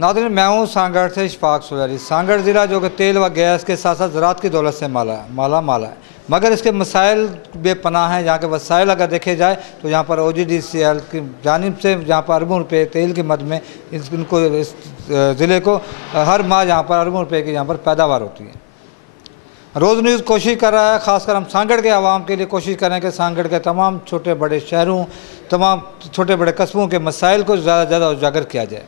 नाज़रीन, मैं हूँ सांगड़ से इशफाक सुलैरी। सांगड़ ज़िला जो कि तेल व गैस के साथ साथ ज़राअत की दौलत से माला माल है, मगर इसके मसाइल बेपनाह हैं। यहाँ के वसाइल अगर देखे जाए तो यहाँ पर OGDCL की जानिब से यहाँ पर अरबों रुपये तेल की मद में इनको इस ज़िले को हर माह यहाँ पर अरबों रुपये की यहाँ पर पैदावार होती है। रोज़ न्यूज़ कोशिश कर रहा है, ख़ासकर हम सांगड़ के आवाम के लिए कोशिश कर रहे हैं कि सांगड़ के तमाम छोटे बड़े शहरों, तमाम छोटे बड़े कस्बों के मसाइल को ज़्यादा से ज़्यादा उजागर किया जाए।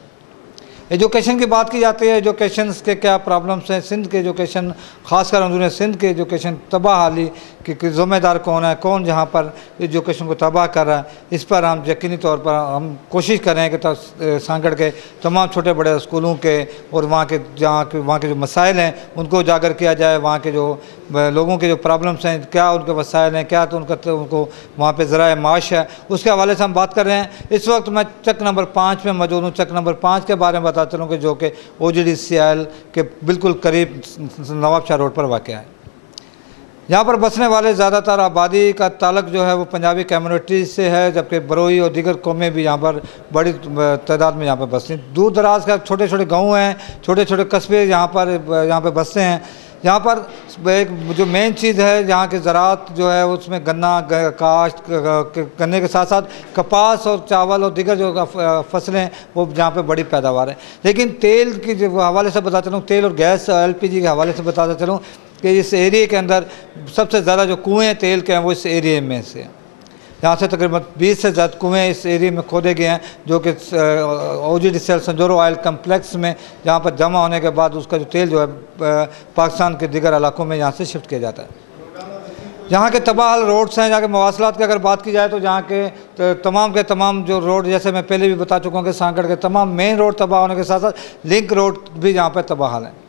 एजुकेशन की बात की जाती है, एजुकेशन के क्या प्रॉब्लम्स हैं। सिंध के एजुकेशन, ख़ासकर अंदरूनी सिंध के एजुकेशन तबाह हाली कि ज़िम्मेदार कौन है, कौन जहाँ पर एजुकेशन को तबाह कर रहा है, इस पर हम यकीनी तौर पर हम कोशिश कर रहे हैं कि सांगड़ के तमाम छोटे बड़े स्कूलों के और वहाँ के जो मसाइल हैं उनको उजागर किया जाए। वहाँ के जो लोगों के जो प्रॉब्लम्स हैं, क्या उनके वसाइल हैं, क्या तो उनको वहाँ पर ज़राए माश है, उसके हवाले से हम बात कर रहे हैं। इस वक्त मैं चक नंबर 5 में मौजूद हूँ। चक नंबर 5 के बारे में बता चलूँ कि जो कि OGDCL के बिल्कुल करीब नवाब शाह रोड पर वाक़ है। यहाँ पर बसने वाले ज़्यादातर आबादी का ताल्लुक जो है वो पंजाबी कम्युनिटी से है, जबकि बरोई और दीगर कौमें भी यहाँ पर बड़ी तादाद में यहाँ पर बसती हैं। दूर दराज का छोटे छोटे गाँव हैं, छोटे छोटे कस्बे यहाँ पर बसते हैं। यहाँ पर एक जो मेन चीज़ है यहाँ की ज़राअत जो है उसमें गन्ना काश्त गन्ने के साथ साथ कपास और चावल और दीगर जो फसलें वो यहाँ पे बड़ी पैदावार है। लेकिन तेल की जो हवाले से बताता चलूँ, तेल और गैस LPG के हवाले से बताता चलूँ कि इस एरिए के अंदर सबसे ज़्यादा जो कुएँ तेल के हैं वो इस एरिए में से, यहाँ से तकरीबन 20 से ज़्यादा कुएँ इस एरिया में खोदे गए हैं, जो कि OGDCL संजोरो ऑयल कम्प्लेक्स में जहाँ पर जमा होने के बाद उसका जो तेल जो है पाकिस्तान के दीगर इलाकों में यहाँ से शिफ्ट किया जाता है। यहाँ के तबाह रोड्स हैं, यहाँ के मवासलात की अगर बात की जाए तो यहाँ के तमाम जो रोड, जैसे मैं पहले भी बता चुका हूँ कि सांगड़ के तमाम मेन रोड तबाह होने के साथ साथ लिंक रोड भी यहाँ पर तबाह है।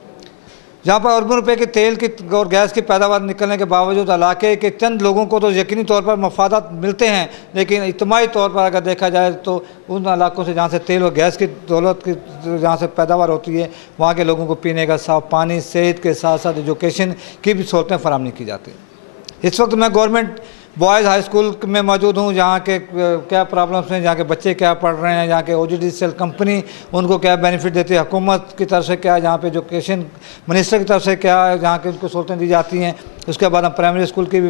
जहाँ पर अरबों रुपए के तेल की और गैस की पैदावार निकलने के बावजूद इलाके के चंद लोगों को तो यकीनी तौर पर मफादात मिलते हैं, लेकिन इज्तिमाई तौर पर अगर देखा जाए तो उन इलाकों से जहाँ से तेल और गैस की दौलत की जहाँ से पैदावार होती है वहाँ के लोगों को पीने का साफ पानी, सेहत के साथ साथ एजुकेशन की भी सहूलतें फराहम नहीं की जाती। इस वक्त मैं गवर्नमेंट बॉयज़ हाई स्कूल में मौजूद हूँ। यहाँ के क्या प्रॉब्लम्स हैं, यहाँ के बच्चे क्या पढ़ रहे हैं, यहाँ के OGDCL कंपनी उनको क्या बेनिफिट देती है, हुकूमत की तरफ से क्या, यहाँ पे एजुकेशन मिनिस्टर की तरफ से क्या यहाँ के उनको सहूलतें दी जाती हैं। उसके बाद हम प्राइमरी स्कूल की भी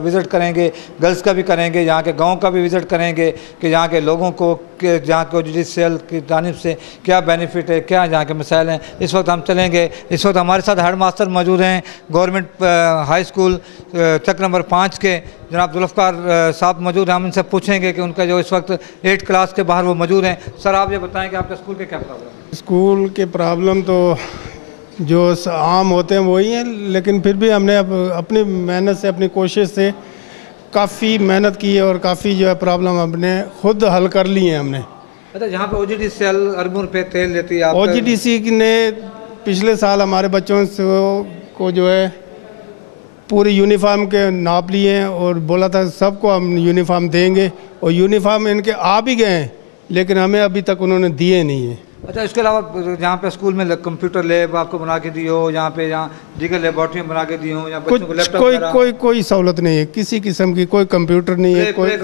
विज़िट करेंगे, गर्ल्स का भी करेंगे, यहाँ के गाँव का भी विज़िट करेंगे कि यहाँ के लोगों को यहाँ के OGDCL की जानिब से क्या बेनिफिट है, क्या यहाँ के मसाइल हैं। इस वक्त हम चलेंगे। इस वक्त हमारे साथ हेड मास्टर मौजूद हैं गवर्नमेंट हाई स्कूल चक नंबर 5 के जनाब जुल्फ़कार साहब मौजूद हैं। हम इनसे पूछेंगे कि उनका जो इस वक्त 8 क्लास के बाहर वो मौजूद हैं। सर, आप ये बताएं कि आपके स्कूल के क्या प्रॉब्लम है? स्कूल के प्रॉब्लम तो जो आम होते हैं वही हैं, लेकिन फिर भी हमने अपनी मेहनत से, अपनी कोशिश से काफ़ी मेहनत की है और काफ़ी जो है प्रॉब्लम हमने खुद हल कर ली हैं हमने। अच्छा, यहाँ पे OGDCL अरबों रुपये तेल लेती है। OGDCL ने पिछले साल हमारे बच्चों को जो है पूरी यूनिफॉर्म के नाप लिए हैं और बोला था सबको हम यूनिफॉर्म देंगे, और यूनिफॉर्म इनके आ भी गए हैं, लेकिन हमें अभी तक उन्होंने दिए नहीं है। अच्छा, इसके अलावा यहाँ पे स्कूल में कंप्यूटर लैब आपको बना के दी हो, यहाँ दीगर लेबॉर्ट्रियाँ बना के दी हो, या बच्चों को लैपटॉप कोई सहूलत नहीं है, किसी किस्म की कोई कंप्यूटर नहीं है, कोई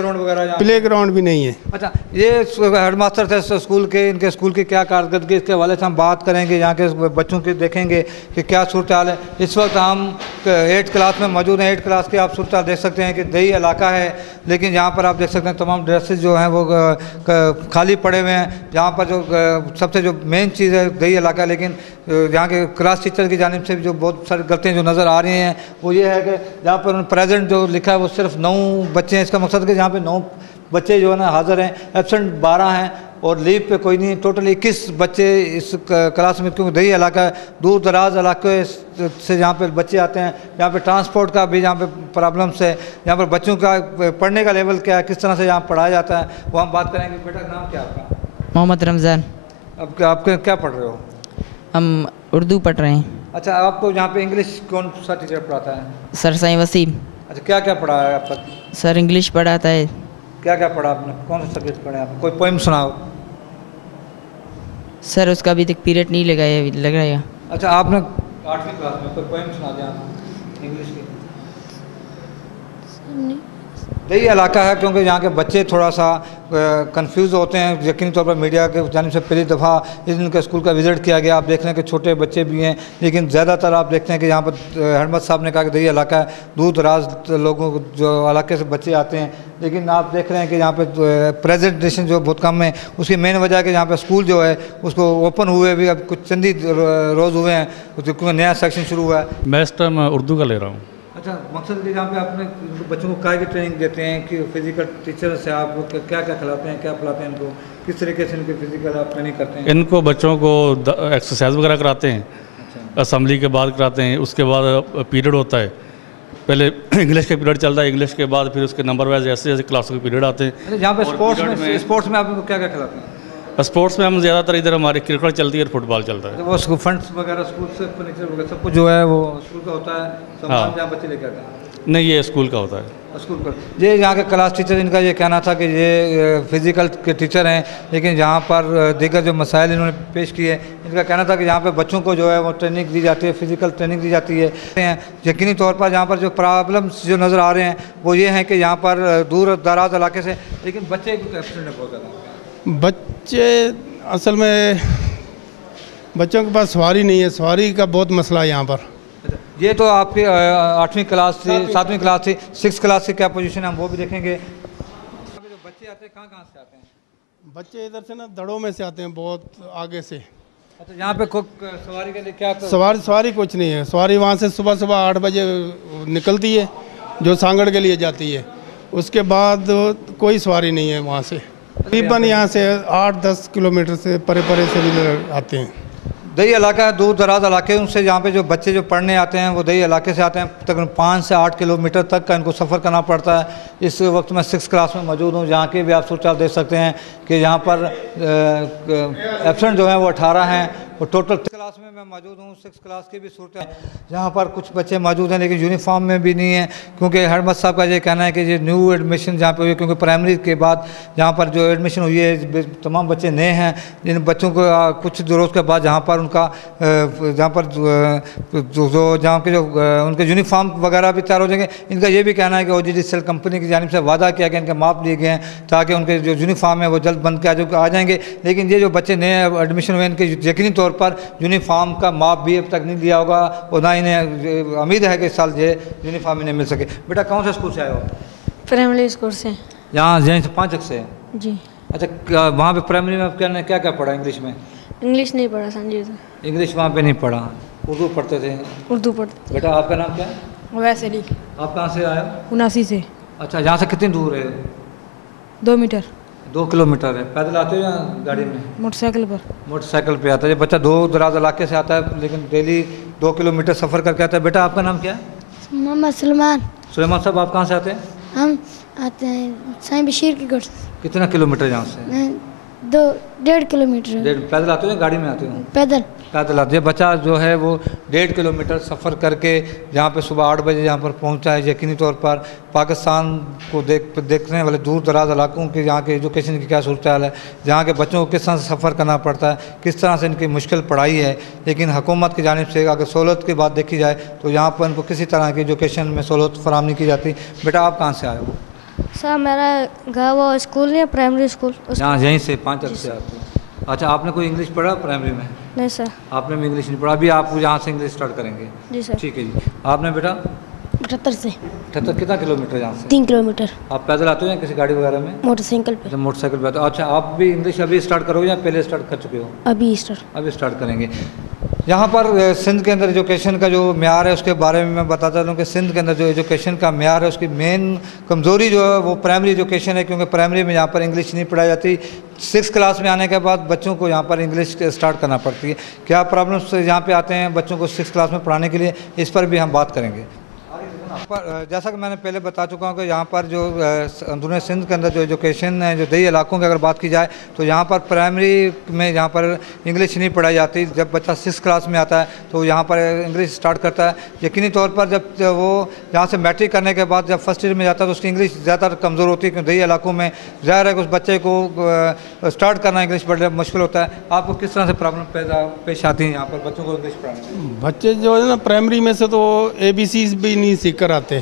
प्ले ग्राउंड भी नहीं है। अच्छा, ये हेड मास्टर थे स्कूल के, इनके स्कूल की क्या कारकर्दगी, इसके हवाले से हम बात करेंगे। यहाँ के बच्चों की देखेंगे कि क्या सूरत हाल है। इस वक्त हम 8 क्लास में मौजूद हैं। 8 क्लास की आप सूरत हाल देख सकते हैं कि दही इलाका है, लेकिन यहाँ पर आप देख सकते हैं तमाम ड्रेसेस जो हैं वो खाली पड़े हुए हैं। यहाँ पर जो सबसे जो मेन चीज़ है दही इलाका, लेकिन यहाँ के क्लास टीचर की जानिब से भी जो बहुत सारी गलतियाँ जो नज़र आ रही हैं वो ये है कि यहाँ पर प्रेजेंट जो लिखा है वो सिर्फ 9 बच्चे हैं। इसका मकसद कि यहाँ पे 9 बच्चे जो है ना हाज़िर हैं, एब्सेंट 12 हैं और लीव पे कोई नहीं। टोटल 21 बच्चे इस क्लास में, क्योंकि दही इलाका है, दूर दराज इलाके से यहाँ पे बच्चे आते हैं। यहाँ पे ट्रांसपोर्ट का भी यहाँ पे प्रॉब्लम्स है। यहाँ पर बच्चों का पढ़ने का लेवल क्या है, किस तरह से यहाँ पढ़ाया जाता है, वो हम बात करेंगे। बेटा, नाम क्या आपका? मोहम्मद रमज़ान। अब आपके क्या पढ़ रहे हो? हम उर्दू पढ़ रहे हैं। अच्छा, आपको यहाँ पे इंग्लिश कौन सा टीचर पढ़ाता है? सर साईं वसीम। अच्छा, क्या क्या पढ़ा है आपका? सर इंग्लिश पढ़ाता है। क्या क्या पढ़ा आपने, कौन सा सब्जेक्ट पढ़े आप? कोई पोइम सुनाओ। सर उसका अभी तक पीरियड नहीं लगाया, अभी लग रहा है। अच्छा, आपने 8वीं क्लास में कोई पोइम सुना दिया इंग्लिश की? यही इलाका है क्योंकि यहाँ के बच्चे थोड़ा सा कंफ्यूज होते हैं। यकीनी तौर पर मीडिया के जानिब से पहली दफ़ा इनके स्कूल का विज़िट किया गया। आप देख रहे हैं कि छोटे बच्चे भी हैं, लेकिन ज़्यादातर आप देखते हैं कि यहाँ पर हरमत साहब ने कहा कि यही इलाका है, दूर दराज लोगों जो इलाके से बच्चे आते हैं। लेकिन आप देख रहे हैं कि यहाँ पर प्रेजेंटेशन जो बहुत कम है, उसकी मेन वजह है कि यहाँ पर स्कूल जो है उसको ओपन हुए भी अब कुछ चंद ही रोज़ हुए हैं, क्योंकि नया सेक्शन शुरू हुआ है। मैं इस टाइम उर्दू का ले रहा हूँ। अच्छा, मकसद ये जहाँ पे आपने बच्चों को काय की ट्रेनिंग देते हैं कि फिजिकल टीचर से आप क्या क्या खिलाते हैं, क्या पिलाते हैं इनको, किस तरीके से इनकी फिजिकल आप ट्रेनिंग करते हैं? इनको बच्चों को एक्सरसाइज वगैरह कराते हैं, असेंबली के बाद कराते हैं। उसके बाद पीरियड होता है, पहले इंग्लिश का पीरियड चलता है, इंग्लिश के बाद फिर उसके नंबर वाइज जैसे जैसे क्लासों के पीरियड आते हैं। यहाँ पे स्पोर्ट्स में आप इनको क्या क्या खिलाते हैं? स्पोर्ट्स में हम ज़्यादातर इधर हमारे क्रिकेट चलती है और फुटबॉल चलता है। वो स्कूल फंड्स वगैरह स्कूल से फर्नीचर वगैरह सब कुछ जो है वो स्कूल का होता है, सामान जहाँ बच्चे लेके आते हैं? नहीं, ये स्कूल का होता है। स्कूल का ये यहाँ के क्लास टीचर, इनका ये कहना था कि ये फिज़िकल के टीचर हैं, लेकिन यहाँ पर दीगर जो मसाइल इन्होंने पेश किए, इनका कहना था कि यहाँ पे बच्चों को जो है वो ट्रेनिंग दी जाती है, फिज़िकल ट्रेनिंग दी जाती है। यकीनी तौर पर यहाँ पर जो प्रॉब्लम्स जो नज़र आ रहे हैं वो ये हैं कि यहाँ पर दूर दराज इलाके से, लेकिन बच्चे एब्सेंट है बहुत ज़्यादा। बच्चे असल में बच्चों के पास सवारी नहीं है, सवारी का बहुत मसला है यहाँ पर। ये तो आपकी 8वीं क्लास थी, 7वीं क्लास थी, 6th क्लास की क्या पोजीशन है हम वो भी देखेंगे। जो बच्चे आते हैं कहाँ से आते हैं? बच्चे इधर से ना दड़ों में से आते हैं, बहुत आगे से। अच्छा, यहाँ पे सवारी के लिए क्या सवारी कुछ नहीं है। सवारी वहाँ से सुबह सुबह 8 बजे निकलती है जो सांगड़ के लिए जाती है, उसके बाद कोई सवारी नहीं है वहाँ से। तकरीबन यहाँ से 8-10 किलोमीटर से परे से भी आते हैं। दही इलाका है, दूर दराज इलाके, उनसे यहाँ पे जो बच्चे जो पढ़ने आते हैं वो दही इलाके से आते हैं। तकरीबन 5 से 8 किलोमीटर तक का इनको सफ़र करना पड़ता है। इस वक्त मैं 6th क्लास में मौजूद हूँ, जहाँ के भी आप सोच देख सकते हैं कि यहाँ पर एब्सेंट जो हैं वो 18 हैं और टोटल क्लास में मैं मौजूद हूँ। 6th क्लास की भी सूरत है, जहाँ पर कुछ बच्चे मौजूद हैं लेकिन यूनिफॉर्म में भी नहीं है, क्योंकि हरमत साहब का ये कहना है कि ये न्यू एडमिशन जहाँ पे हुई, क्योंकि प्राइमरी के बाद जहाँ पर जो एडमिशन हुई है तमाम बच्चे नए हैं। जिन बच्चों को कुछ रोज़ के बाद जहाँ पर उनका जहाँ पर जो जहाँ के जो उनके यूनिफॉर्म वगैरह भी तैयार हो जाएंगे। इनका ये भी कहना है कि OGDCL कंपनी की जानिब से वादा किया गया, इनके माप लिए गए हैं ताकि उनके जो यूनिफॉर्म है वो जल्द बन के आ जाएंगे। लेकिन ये जो बच्चे नए एडमिशन हुए इनके यकीनी तौर पर यूनिफॉर्म का माप भी अब तक नहीं दिया होगा और ना इन्हें उम्मीद है कि इस साल ये यूनिफॉर्म इन्हें मिल सके। बेटा कौन से स्कूल से आए हो? प्राइमरी स्कूल से। यहाँ जैन से 5 से? जी। अच्छा, वहाँ पे प्राइमरी में आपने क्या क्या पढ़ा? इंग्लिश में? इंग्लिश नहीं पढ़ा संजीव। इंग्लिश वहाँ पे नहीं पढ़ा, उर्दू पढ़ते थे? उर्दू पढ़ते। बेटा आपका नाम क्या है? वैसली। आप कहाँ से आए? 79 से। अच्छा, यहाँ से कितनी दूर है? 2 मीटर। 2 किलोमीटर है। पैदल आते हो या गाड़ी में? मोटरसाइकिल पर। मोटरसाइकिल पे आता है। ये बच्चा दूर दराज इलाके से आता है लेकिन डेली 2 किलोमीटर सफ़र करके आता है। बेटा आपका नाम क्या है? मोहम्मद सलमान। सुलेमान साहब आप कहाँ से आते हैं? हम आते हैं साईं बशीर के घर से। कितना किलोमीटर यहाँ से? 1.5 किलोमीटर। पैदल आते हो या गाड़ी में आते हो? पैदल। पैदल आते हैं। बच्चा जो है वो 1.5 किलोमीटर सफ़र करके जहाँ पे सुबह 8 बजे यहाँ पर पहुँचा है। यकीनी तौर पर पाकिस्तान को देखने वाले दूर दराज इलाकों के यहाँ के एजुकेशन की क्या सूरत हाल है, जहाँ के बच्चों को किस तरह से सफ़र करना पड़ता है, किस तरह से इनकी मुश्किल पढ़ाई है। लेकिन हुकूमत की जानिब से अगर सहूलत की बात देखी जाए तो यहाँ पर इनको किसी तरह की एजुकेशन में सहूलत फराहम नहीं की जाती। बेटा आप कहाँ से आए हो? सर मेरा घर वो स्कूल नहीं है, प्राइमरी स्कूल। यहाँ यहीं से 5 से आते हैं। अच्छा, आपने कोई इंग्लिश पढ़ा प्राइमरी में? नहीं सर। आपने भी इंग्लिश नहीं पढ़ा। अभी आप यहाँ से इंग्लिश स्टार्ट करेंगे? जी सर। ठीक है जी। आपने बेटा? 78 से। 78 कितना किलोमीटर यहाँ से? 3 किलोमीटर। आप पैदल आते हो या किसी गाड़ी वगैरह में? मोटरसाइकिल पे। अच्छा, मोटरसाइकिल पे आते हो। अच्छा, आप भी इंग्लिश अभी स्टार्ट करोगे या पहले स्टार्ट कर चुके हो? अभी स्टार्ट। अभी स्टार्ट करेंगे। यहाँ पर सिंध के अंदर एजुकेशन का जो म्यार है उसके बारे में मैं बताता हूँ कि सिंध के अंदर जो एजुकेशन का म्यार है उसकी मेन कमज़ोरी जो है वो प्राइमरी एजुकेशन है, क्योंकि प्राइमरी में यहाँ पर इंग्लिश नहीं पढ़ाई जाती। 6th क्लास में आने के बाद बच्चों को यहाँ पर इंग्लिश स्टार्ट करना पड़ती है। क्या प्रॉब्लम्स यहाँ पे आते हैं बच्चों को 6th क्लास में पढ़ाने के लिए, इस पर भी हम बात करेंगे। पर जैसा कि मैंने पहले बता चुका हूँ कि यहाँ पर जो अंदरूनी सिंध के अंदर जो एजुकेशन है, जो दही इलाकों की अगर बात की जाए तो यहाँ पर प्राइमरी में यहाँ पर इंग्लिश नहीं पढ़ाई जाती। जब बच्चा 6th क्लास में आता है तो यहाँ पर इंग्लिश स्टार्ट करता है। यकीनी तौर पर जब वो यहाँ से मैट्रिक करने के बाद जब फर्स्ट ईयर में जाता है तो उसकी इंग्लिश ज़्यादा कमज़ोर होती है, क्योंकि दही इलाकों में ज़ाहिर है कि उस बच्चे को स्टार्ट करना इंग्लिश बड़ा मुश्किल होता है। आपको किस तरह से प्रॉब्लम पेश आती है यहाँ पर बच्चों को इंग्लिश पढ़ाने में? बच्चे जो है ना प्राइमरी में से तो ABCs भी नहीं सीख कर आते,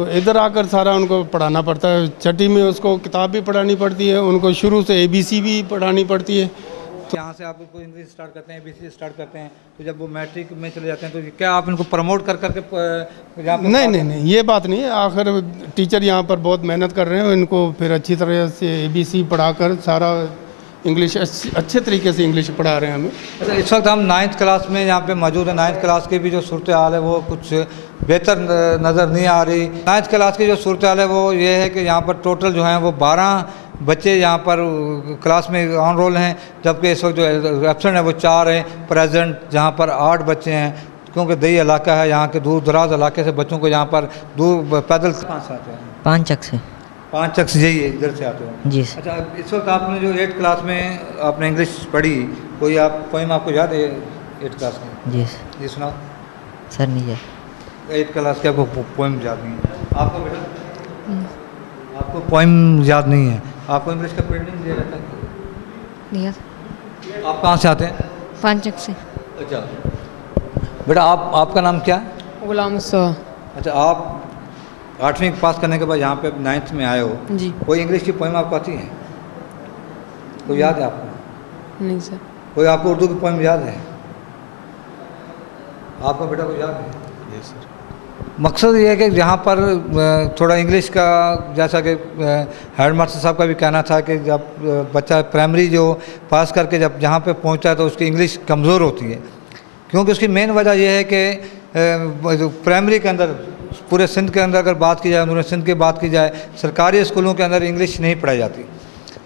तो इधर आकर सारा उनको पढ़ाना पड़ता है। छठी में उसको किताब भी पढ़ानी पड़ती है, उनको शुरू से ABC भी पढ़ानी पड़ती है। यहाँ से आप उनको इंग्लिश स्टार्ट करते हैं, ABC स्टार्ट करते हैं, तो जब वो मैट्रिक में चले जाते हैं तो क्या आप इनको प्रमोट कर करके यहाँ पे नहीं, ये बात नहीं है। आखिर टीचर यहाँ पर बहुत मेहनत कर रहे हैं, इनको फिर अच्छी तरह से ABC पढ़ाकर सारा इंग्लिश अच्छे तरीके से इंग्लिश पढ़ा रहे हैं हमें। अच्छा, इस वक्त हम 9th क्लास में यहाँ पे मौजूद है। 9th क्लास की भी जो सूरत हाल है वो कुछ बेहतर नज़र नहीं आ रही। 9th क्लास की जो सूरत हाल है वो ये है कि यहाँ पर टोटल जो हैं वो 12 बच्चे यहाँ पर क्लास में ऑन रोल हैं, जबकि इस वक्त जो एब्सेंट है वो 4 हैं प्रेजेंट, जहाँ पर 8 बच्चे हैं, क्योंकि दही इलाका है। यहाँ के दूर दराज इलाके से बच्चों को यहाँ पर दूर पैदल कहाँ से आते हैं? 5 चक से। 5 चक से, यही इधर से आते हो? जी। अच्छा, इस वक्त आपने जो 8th क्लास में आपने इंग्लिश पढ़ी, कोई आप पोइम आपको याद है 8th क्लास में? जी जी सुनाओ सर। नहीं है 8th क्लास के आपको पोइम याद नहीं है? आपको बेटा आपको पोइम याद नहीं है? आपको इंग्लिश का पीरियड नहीं दिया जाता? नहीं आप कहाँ से आते हैं? 5 चक से। अच्छा बेटा, आपका नाम क्या है? गुलाम मुस्तफा। अच्छा, आप 8वीं पास करने के बाद यहाँ पे 9th में आए हो, जी। कोई इंग्लिश की पोइम आपको आती है? कोई याद है आपको? नहीं सर। कोई आपको उर्दू की पोइम याद है? आपका बेटा को याद है? Yes sir. मकसद ये है कि यहाँ पर थोड़ा इंग्लिश का, जैसा कि हेड मास्टर साहब का भी कहना था कि जब बच्चा प्राइमरी जो पास करके जब यहाँ पे पहुँचता है तो उसकी इंग्लिश कमज़ोर होती है, क्योंकि उसकी मेन वजह यह है कि प्राइमरी के अंदर, पूरे सिंध के अंदर अगर बात की जाए, अंदरूनी सिंध की बात की जाए, सरकारी स्कूलों के अंदर इंग्लिश नहीं पढ़ाई जाती,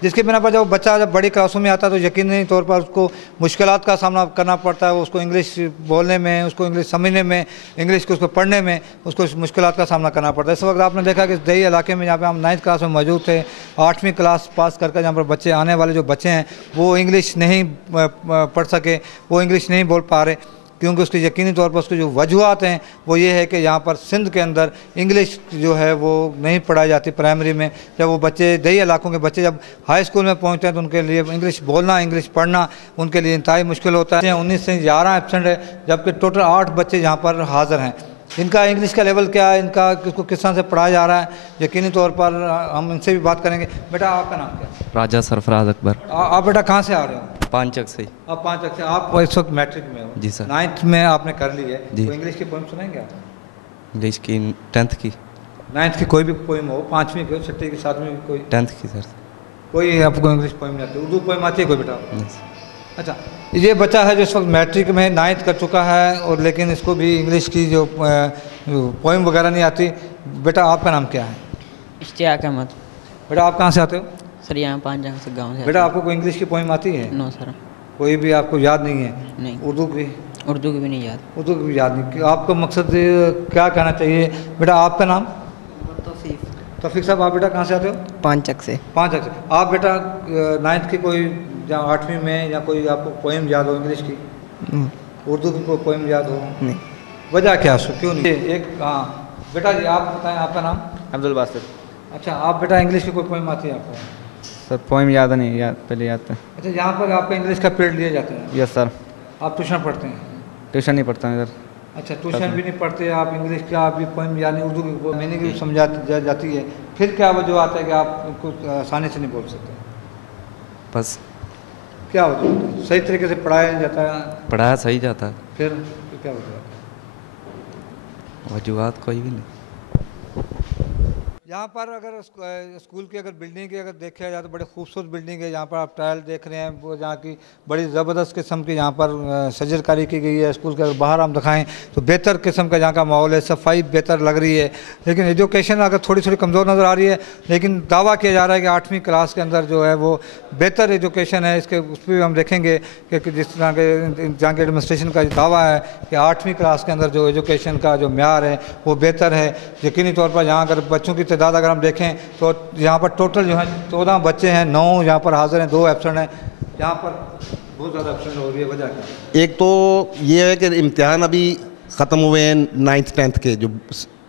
जिसके बिना पर जब बच्चा जब बड़ी क्लासों में आता है तो यकीनी तौर पर उसको मुश्किलात का सामना करना पड़ता है। उसको इंग्लिश बोलने में, उसको इंग्लिश समझने में, इंग्लिश को उसको पढ़ने में उसको मुश्किलात का सामना करना पड़ता है। इस वक्त आपने देखा कि दही इलाके में जहाँ पे हम 9th क्लास में मौजूद थे, 8वीं क्लास पास करके जहाँ पर बच्चे, आने वाले जो बच्चे हैं वो इंग्लिश नहीं पढ़ सके, वो इंग्लिश नहीं बोल पा रहे, क्योंकि उसकी यकीनी तौर पर उसकी जो वजूहत हैं वो ये है कि यहाँ पर सिंध के अंदर इंग्लिश जो है वो नहीं पढ़ाई जाती प्राइमरी में। जब वो बच्चे, दही इलाकों के बच्चे जब हाई स्कूल में पहुँचते हैं तो उनके लिए इंग्लिश बोलना, इंग्लिश पढ़ना उनके लिए इंतहाई मुश्किल होता है। 19 से 11 एब्सेंट है, जबकि टोटल 8 बच्चे यहाँ पर हाज़िर हैं। इनका इंग्लिश का लेवल क्या है, इनका किसको किस तरह से पढ़ाया जा रहा है, यकीनी तौर पर हम इनसे भी बात करेंगे। बेटा आपका नाम क्या है? राजा सरफराज अकबर। आप बेटा कहाँ से आ रहे हो? 5 चक से। आप 5 चक से। आप इस वक्त मैट्रिक में हो? जी सर। 9th में आपने कर ली है जी। तो इंग्लिश की पोइम सुनेंगे आप? इंग्लिश की 10th की। 9th की कोई भी पोइम हो, 5वीं की हो, 6वीं की, 7वीं की, कोई 10th की सर। कोई आपको इंग्लिश पोइम नहीं आती? उर्दू पोइम आती है कोई बेटा? नहीं सर। अच्छा, ये बच्चा है जो इस वक्त मैट्रिक में 9th कर चुका है और लेकिन इसको भी इंग्लिश की जो पोइम वगैरह नहीं आती। बेटा आपका नाम क्या है? इश्तियाक अहमद। बेटा आप कहाँ से आते हो? सर यहाँ 5 जगह से गाँव से। बेटा आपको कोई इंग्लिश की पोइम आती है? No sir. कोई भी आपको याद नहीं है? नहीं। उर्दू की? उर्दू की भी नहीं याद। उर्दू की भी याद नहीं। आपका मकसद क्या कहना चाहिए? बेटा आपका नाम? तौफीक साहब। आप बेटा कहाँ से आते हो? 5 चक से। 5 चक से। आप बेटा 9th की कोई या 8वीं में या कोई आपको पोइम याद हो इंग्लिश की? उर्दू की कोई पोइम याद हो? नहीं। वजह क्या है, क्यों नहीं? एक हाँ बेटा जी आप बताएं, आपका नाम? अब्दुल बासित। अच्छा, आप बेटा इंग्लिश की कोई पोइम आती है आपको? सर पोइम याद नहीं, याद पहले याद था। अच्छा, यहाँ पर आपका इंग्लिश का पीरियड लिए जाते हैं? Yes sir. आप ट्यूशन पढ़ते हैं? ट्यूशन नहीं पढ़ता हूँ इधर। अच्छा, ट्यूशन भी नहीं पढ़ते आप, इंग्लिश का भी पोइम यानी उर्दू की मीनिंग भी समझा जाती है, फिर क्या वजह आता है कि आप कुछ आसानी से नहीं बोल सकते? बस क्या वजह? सही तरीके से पढ़ाया नहीं जाता है? पढ़ाया सही जाता है, फिर क्या वजह? वजूहत कोई भी नहीं। यहाँ पर अगर स्कूल की अगर बिल्डिंग की अगर देखा जाए तो बड़ी खूबसूरत बिल्डिंग है। यहाँ पर आप टाइल देख रहे हैं, वो जहाँ की बड़ी ज़बरदस्त किस्म की यहाँ पर सजरकारी की गई है। स्कूल के अगर बाहर हम दिखाएं तो बेहतर किस्म का यहाँ का माहौल है, सफाई बेहतर लग रही है, लेकिन एजुकेशन अगर थोड़ी थोड़ी कमज़ोर नज़र आ रही है। लेकिन दावा किया जा रहा है कि 8वीं क्लास के अंदर जो है वो बेहतर एजुकेशन है। इसके उस पर भी हम देखेंगे कि जिस तरह के जहाँ के एडमिनिस्ट्रेशन का दावा है कि 8वीं क्लास के अंदर जो एजुकेशन का जो म्यार है वो बेहतर है। यकीनी तौर पर यहाँ अगर बच्चों की तादाद अगर हम देखें तो यहाँ पर टोटल जो है 14 बच्चे हैं, 9 यहाँ पर हाजिर हैं, 2 एब्सेंट हैं। यहाँ पर बहुत ज़्यादा एब्सेंट हो रही है, वजह क्या? एक तो ये है कि इम्तिहान अभी ख़त्म हुए हैं 9th 10th के, जो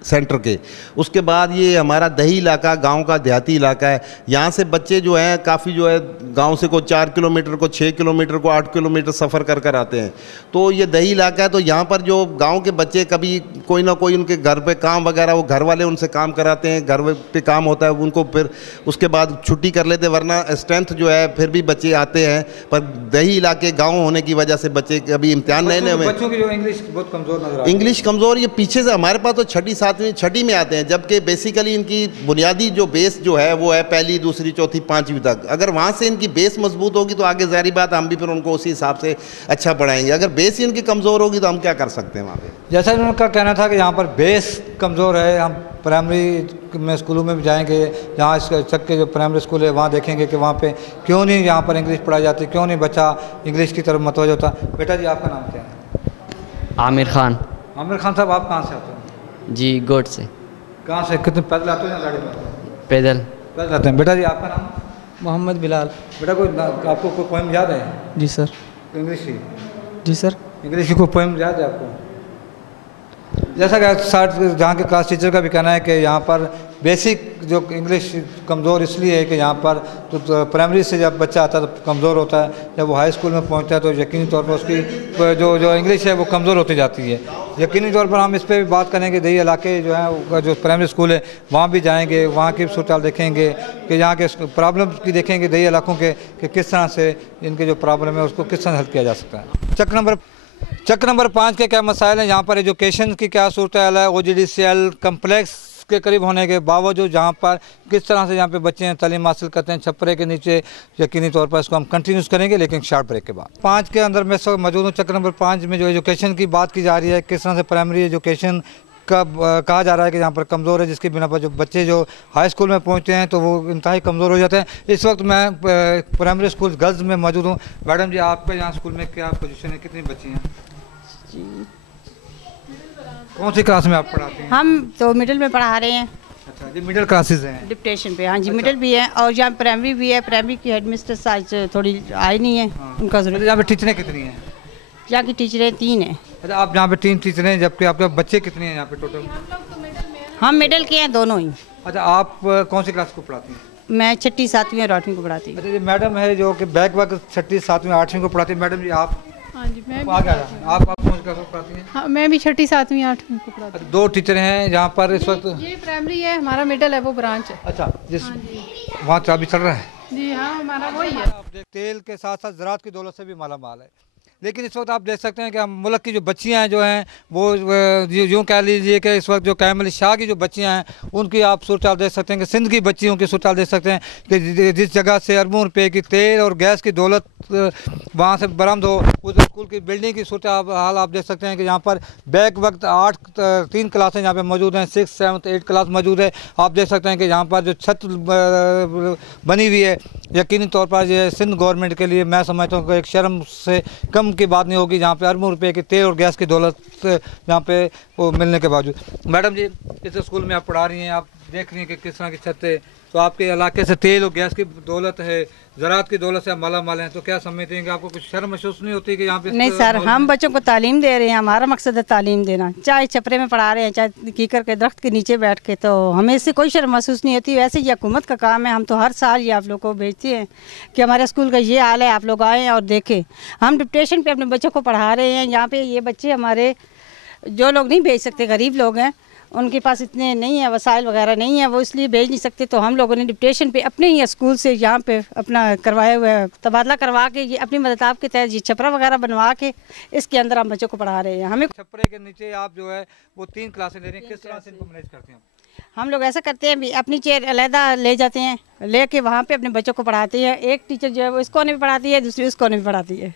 सेंटर के। उसके बाद ये हमारा दही इलाका, गांव का देहाती इलाका है। यहाँ से बच्चे जो हैं काफ़ी जो है गांव से को 4 किलोमीटर को 6 किलोमीटर को 8 किलोमीटर सफ़र कर कर आते हैं। तो ये दही इलाका है, तो यहाँ पर जो गांव के बच्चे कभी कोई ना कोई उनके घर पे काम वगैरह, वो घर वाले उनसे काम कराते हैं, घर पे काम होता है उनको, फिर उसके बाद छुट्टी कर लेते, वरना स्ट्रेंथ जो है फिर भी बच्चे आते हैं। पर दही इलाके गाँव होने की वजह से बच्चे अभी इम्तिहान नए में बच्चों की जो इंग्लिश बहुत कमज़ोर नजर आती है। इंग्लिश कमज़ोर, ये पीछे से हमारे पास तो छठी में आते हैं, जबकि बेसिकली इनकी बुनियादी जो बेस जो है वो है पहली, दूसरी, चौथी, पाँचवीं तक। अगर वहाँ से इनकी बेस मजबूत होगी तो आगे ज़ाहिर बात हम भी फिर उनको उसी हिसाब से अच्छा पढ़ाएंगे। अगर बेस ही इनकी कमज़ोर होगी तो हम क्या कर सकते हैं वहाँ पे। जैसा उनका कहना था कि यहाँ पर बेस कमज़ोर है, हम प्राइमरी में स्कूलों में भी जाएंगे, जहाँ इस तक के जो प्राइमरी स्कूल है वहाँ देखेंगे कि वहाँ पे क्यों नहीं यहाँ पर इंग्लिश पढ़ाई जाती, क्यों नहीं बच्चा इंग्लिश की तरफ मतवज्जो होता। बेटा जी आपका नाम क्या है? आमिर खान। आमिर खान साहब, आप कहाँ से आते हैं? जी गोड से। कहाँ से? कितने पैदल आते हो या गाड़ी में आते हो? पैदल। पैदल आते हैं। बेटा जी आपका नाम? मोहम्मद बिलाल। बेटा आपको कोई पोइम याद है? जी सर। इंग्लिश की? जी सर। इंग्लिश की कोई पोइम याद है आपको? जैसा कि जहाँ के क्लास टीचर का भी कहना है कि यहाँ पर बेसिक जो इंग्लिश कमज़ोर इसलिए है कि यहाँ पर तो प्राइमरी से जब बच्चा आता है तो कमज़ोर होता है, जब वो हाई स्कूल में पहुँचता है तो यकीनी तौर पर उसकी जो इंग्लिश है वो कमज़ोर होती जाती है। यकीनी तौर पर हम इस पर भी बात करेंगे, दही इलाके जो है जो प्राइमरी स्कूल है वहाँ भी जाएंगे, वहाँ की सूरत देखेंगे कि यहाँ के प्रॉब्लम की देखेंगे दही इलाकों के कि किस तरह से इनके जो प्रॉब्लम है उसको किस तरह हल किया जा सकता है। चक्र नंबर 5 के क्या मसाइल हैं, यहाँ पर एजुकेशन की क्या सूरत हाल है, OGDCL कम्प्लेक्स के करीब होने के बावजूद जहाँ पर किस तरह से यहाँ पे बच्चे तालीम हासिल करते हैं छप्परे के नीचे। यकीनी तौर पर इसको हम कंटिन्यूस करेंगे लेकिन शॉर्ट ब्रेक के बाद। 5 के अंदर मैं सब मौजूद हूँ। चक्र नंबर 5 में जो एजुकेशन की बात की जा रही है, किस तरह से प्राइमरी एजुकेशन का कहा जा रहा है कि यहाँ पर कमज़ोर है, जिसकी बिना पर जो बच्चे जो हाई स्कूल में पहुँचते हैं तो वो इंतहाई कमज़ोर हो जाते हैं। इस वक्त मैं प्राइमरी स्कूल गर्ल्स में मौजूद हूँ। मैडम जी आपके यहाँ स्कूल में क्या पोजीशन है, कितनी बच्ची हैं? कौन सी क्लास में आप पढ़ाते हैं? हम तो मिडिल में पढ़ा रहे हैं। अच्छा, ये मिडिल क्लासेस हैं डिप्टेशन पे? हाँ जी। अच्छा। मिडिल भी है और यहाँ प्राइमरी भी है। प्राइमरी की हेडमिस्ट्रेस आज थोड़ी आई नहीं है। हाँ। उनका जरूरत। यहाँ पे टीचरें कितनी हैं? यहाँ की टीचरें 3 हैं। अच्छा, आप यहाँ पे 3 टीचरें हैं, जबकि आपके बच्चे कितने हैं यहाँ पे टोटल? हम मिडिल के हैं दोनों ही। अच्छा, आप कौन सी क्लास को पढ़ाती हैं? मैं 6ठी 7वीं और 8वीं को पढ़ाती हूँ। अच्छा, ये मैडम है जो कि बैक वक्त 6ठी 7वीं 8वीं को पढ़ाती है। मैडम जी आप? हाँ जी, मैं आप कौन सी क्लास को पढ़ाती हैं? हाँ, मैं भी 6ठी 7वीं 8वीं को पढ़ाती हूँ। 2 टीचर हैं यहाँ पर इस वक्त? ये प्राइमरी है, हमारा मिडिल है, वो ब्रांच है। अच्छा, जिस वहाँ अभी चल रहा है? जी हाँ, हमारा वही है। तेल के साथ साथ ज़राअत की दौलत से भी माला माल है, लेकिन इस वक्त आप देख सकते हैं कि हम मुल्क की जो बच्चियां हैं जो हैं वो यूँ कह लीजिए कि इस वक्त जो कैम अली शाह की जो बच्चियां हैं उनकी आप सूरत देख सकते हैं कि सिंध की बच्चियों की सूरत देख सकते हैं कि जिस जगह से अरबों रुपये की तेल और गैस की दौलत वहाँ से बरामद हो, उस स्कूल की बिल्डिंग की सूरत हाल आप देख सकते हैं कि यहाँ पर बैक वक्त 3 क्लासें यहाँ पर मौजूद हैं, 6, 7, 8 क्लास मौजूद है। आप देख सकते हैं कि यहाँ पर जो छत बनी हुई है, यकीनी तौर पर ये सिंध गवर्नमेंट के लिए मैं समझता हूँ कि एक शर्म से कम की बात नहीं होगी, जहाँ पे अरबों रुपये की तेल और गैस की दौलत यहाँ पे वो मिलने के बावजूद। मैडम जी इस स्कूल में आप पढ़ा रही हैं, आप देख रही हैं कि किस तरह की छत है, तो आपके इलाके से तेल और गैस की दौलत है, ज़राअत की दौलत से माला माल हैं, तो क्या समझते हैं कि आपको कुछ शर्म महसूस नहीं होती कि यहाँ पे? नहीं सर, हम बच्चों को तालीम दे रहे हैं, हमारा मकसद है तालीम देना, चाहे छपरे में पढ़ा रहे हैं चाहे कीकर के दरख्त के नीचे बैठ के, तो हमें इससे कोई शर्म महसूस नहीं होती। वैसे ये हुकूमत का काम है, हम तो हर साल ये आप लोग को भेजते हैं कि हमारे स्कूल का ये हाल है, आप लोग आएँ और देखें। हम डिप्टेशन पे अपने बच्चों को पढ़ा रहे हैं। यहाँ पे ये बच्चे हमारे जो लोग नहीं भेज सकते, गरीब लोग हैं, उनके पास इतने नहीं है, वसाइल वगैरह नहीं है, वो इसलिए भेज नहीं सकते, तो हम लोगों ने डिप्टेशन पे अपने ही स्कूल से यहाँ पे अपना करवाए हुए तबादला करवा के ये अपनी मदद के तहत ये छपरा वगैरह बनवा के इसके अंदर हम बच्चों को पढ़ा रहे हैं। हमें छपरे के नीचे आप जो है वो 3 क्लासें ले रहे हैं, किस तरह से इनको मैनेज करते हैं? हम लोग ऐसा करते हैं, अपनी चेयर अलहदा ले जाते हैं, लेके वहाँ पे अपने बच्चों को पढ़ाते हैं। एक टीचर जो है वो इस कोने में पढ़ाती है, दूसरी उस कोने में पढ़ाती है।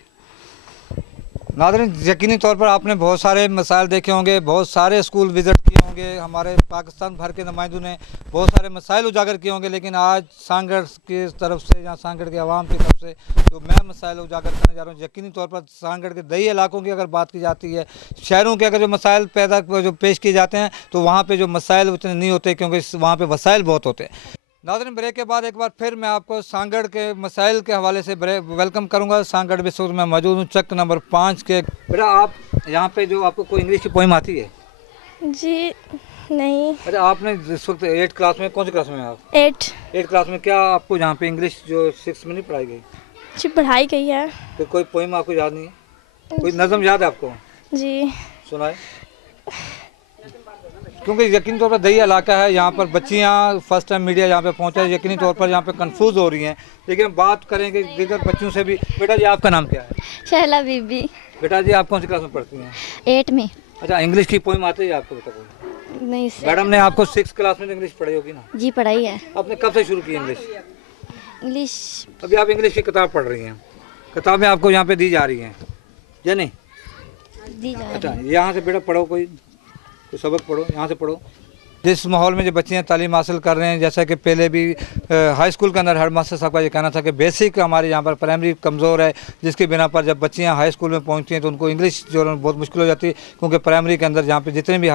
नाज़रीन यकीनी तौर पर आपने बहुत सारे मसाइल देखे होंगे, बहुत सारे स्कूल विज़िट किए होंगे, हमारे पाकिस्तान भर के नुमाइंदों ने बहुत सारे मसाइल उजागर किए होंगे, लेकिन आज सांगड़ की तरफ से या सांगड़ के आवाम की तरफ से जो मैं मसाइल उजागर करने जा रहा हूँ, यकीनी तौर पर सांगड़ के दही इलाकों की अगर बात की जाती है, शहरों के अगर जो मसाइल जो पेश किए जाते हैं तो वहाँ पर जो मसाइल उतने नहीं होते, क्योंकि वहाँ पर वसाइल बहुत होते हैं। नाज़रीन ब्रेक के बाद एक बार फिर मैं आपको सांगड़ के मसाइल के हवाले से वेलकम करूंगा। सांगड़ में मैं मौजूद हूँ चक्र नंबर 5 के। बेटा आप यहाँ पे जो आपको कोई इंग्लिश की पोइम आती है? जी नहीं। अच्छा, आपने इस वक्त 8 क्लास में, कौन सी क्लास में हैं आप? 8 क्लास में। क्या आपको यहाँ पे इंग्लिश जो 6 में नहीं पढ़ाई गई? जी पढ़ाई गई है। तो कोई पोइम आपको याद नहीं है? कोई नज़म याद है आपको? जी सुनाए। क्योंकि यकीनी तौर पर दही इलाका है, यहाँ पर बच्चियाँ फर्स्ट टाइम मीडिया यहाँ पे पहुँचा है, यकीनी तौर पर यहाँ पे कंफ्यूज हो रही हैं। लेकिन हम बात करेंगे दीगर बच्चों से भी। बेटा जी, आपका नाम क्या है? शहला बीबी। बेटा जी, आप कौन सी क्लास में पढ़ती हैं? 8 में। अच्छा, इंग्लिश की पोइम आती है आपको? बेटा कोई नहीं सर। मैडम ने आपको 6 क्लास में तो इंग्लिश पढ़ाई होगी ना? जी पढ़ाई है। आपने कब से शुरू की इंग्लिश? इंग्लिश अभी आप इंग्लिश की किताब पढ़ रही हैं, किताबें आपको यहाँ पे दी जा रही हैं या नहीं? दी जा रही है। अच्छा, यहाँ से बेटा पढ़ो, कोई सबक पढ़ो, यहाँ से पढ़ो। जिस माहौल में जो बच्चे तालीम हासिल कर रहे हैं, जैसा कि पहले भी हाई स्कूल के अंदर हेड मास्टर साहब का ये कहना था कि बेसिक हमारे यहाँ पर प्राइमरी कमज़ोर है, जिसकी बिना पर जब बच्चियाँ हाई स्कूल में पहुँचती हैं तो उनको इंग्लिश जो है बहुत मुश्किल हो जाती है, क्योंकि प्राइमरी के अंदर जहाँ पे जितने भी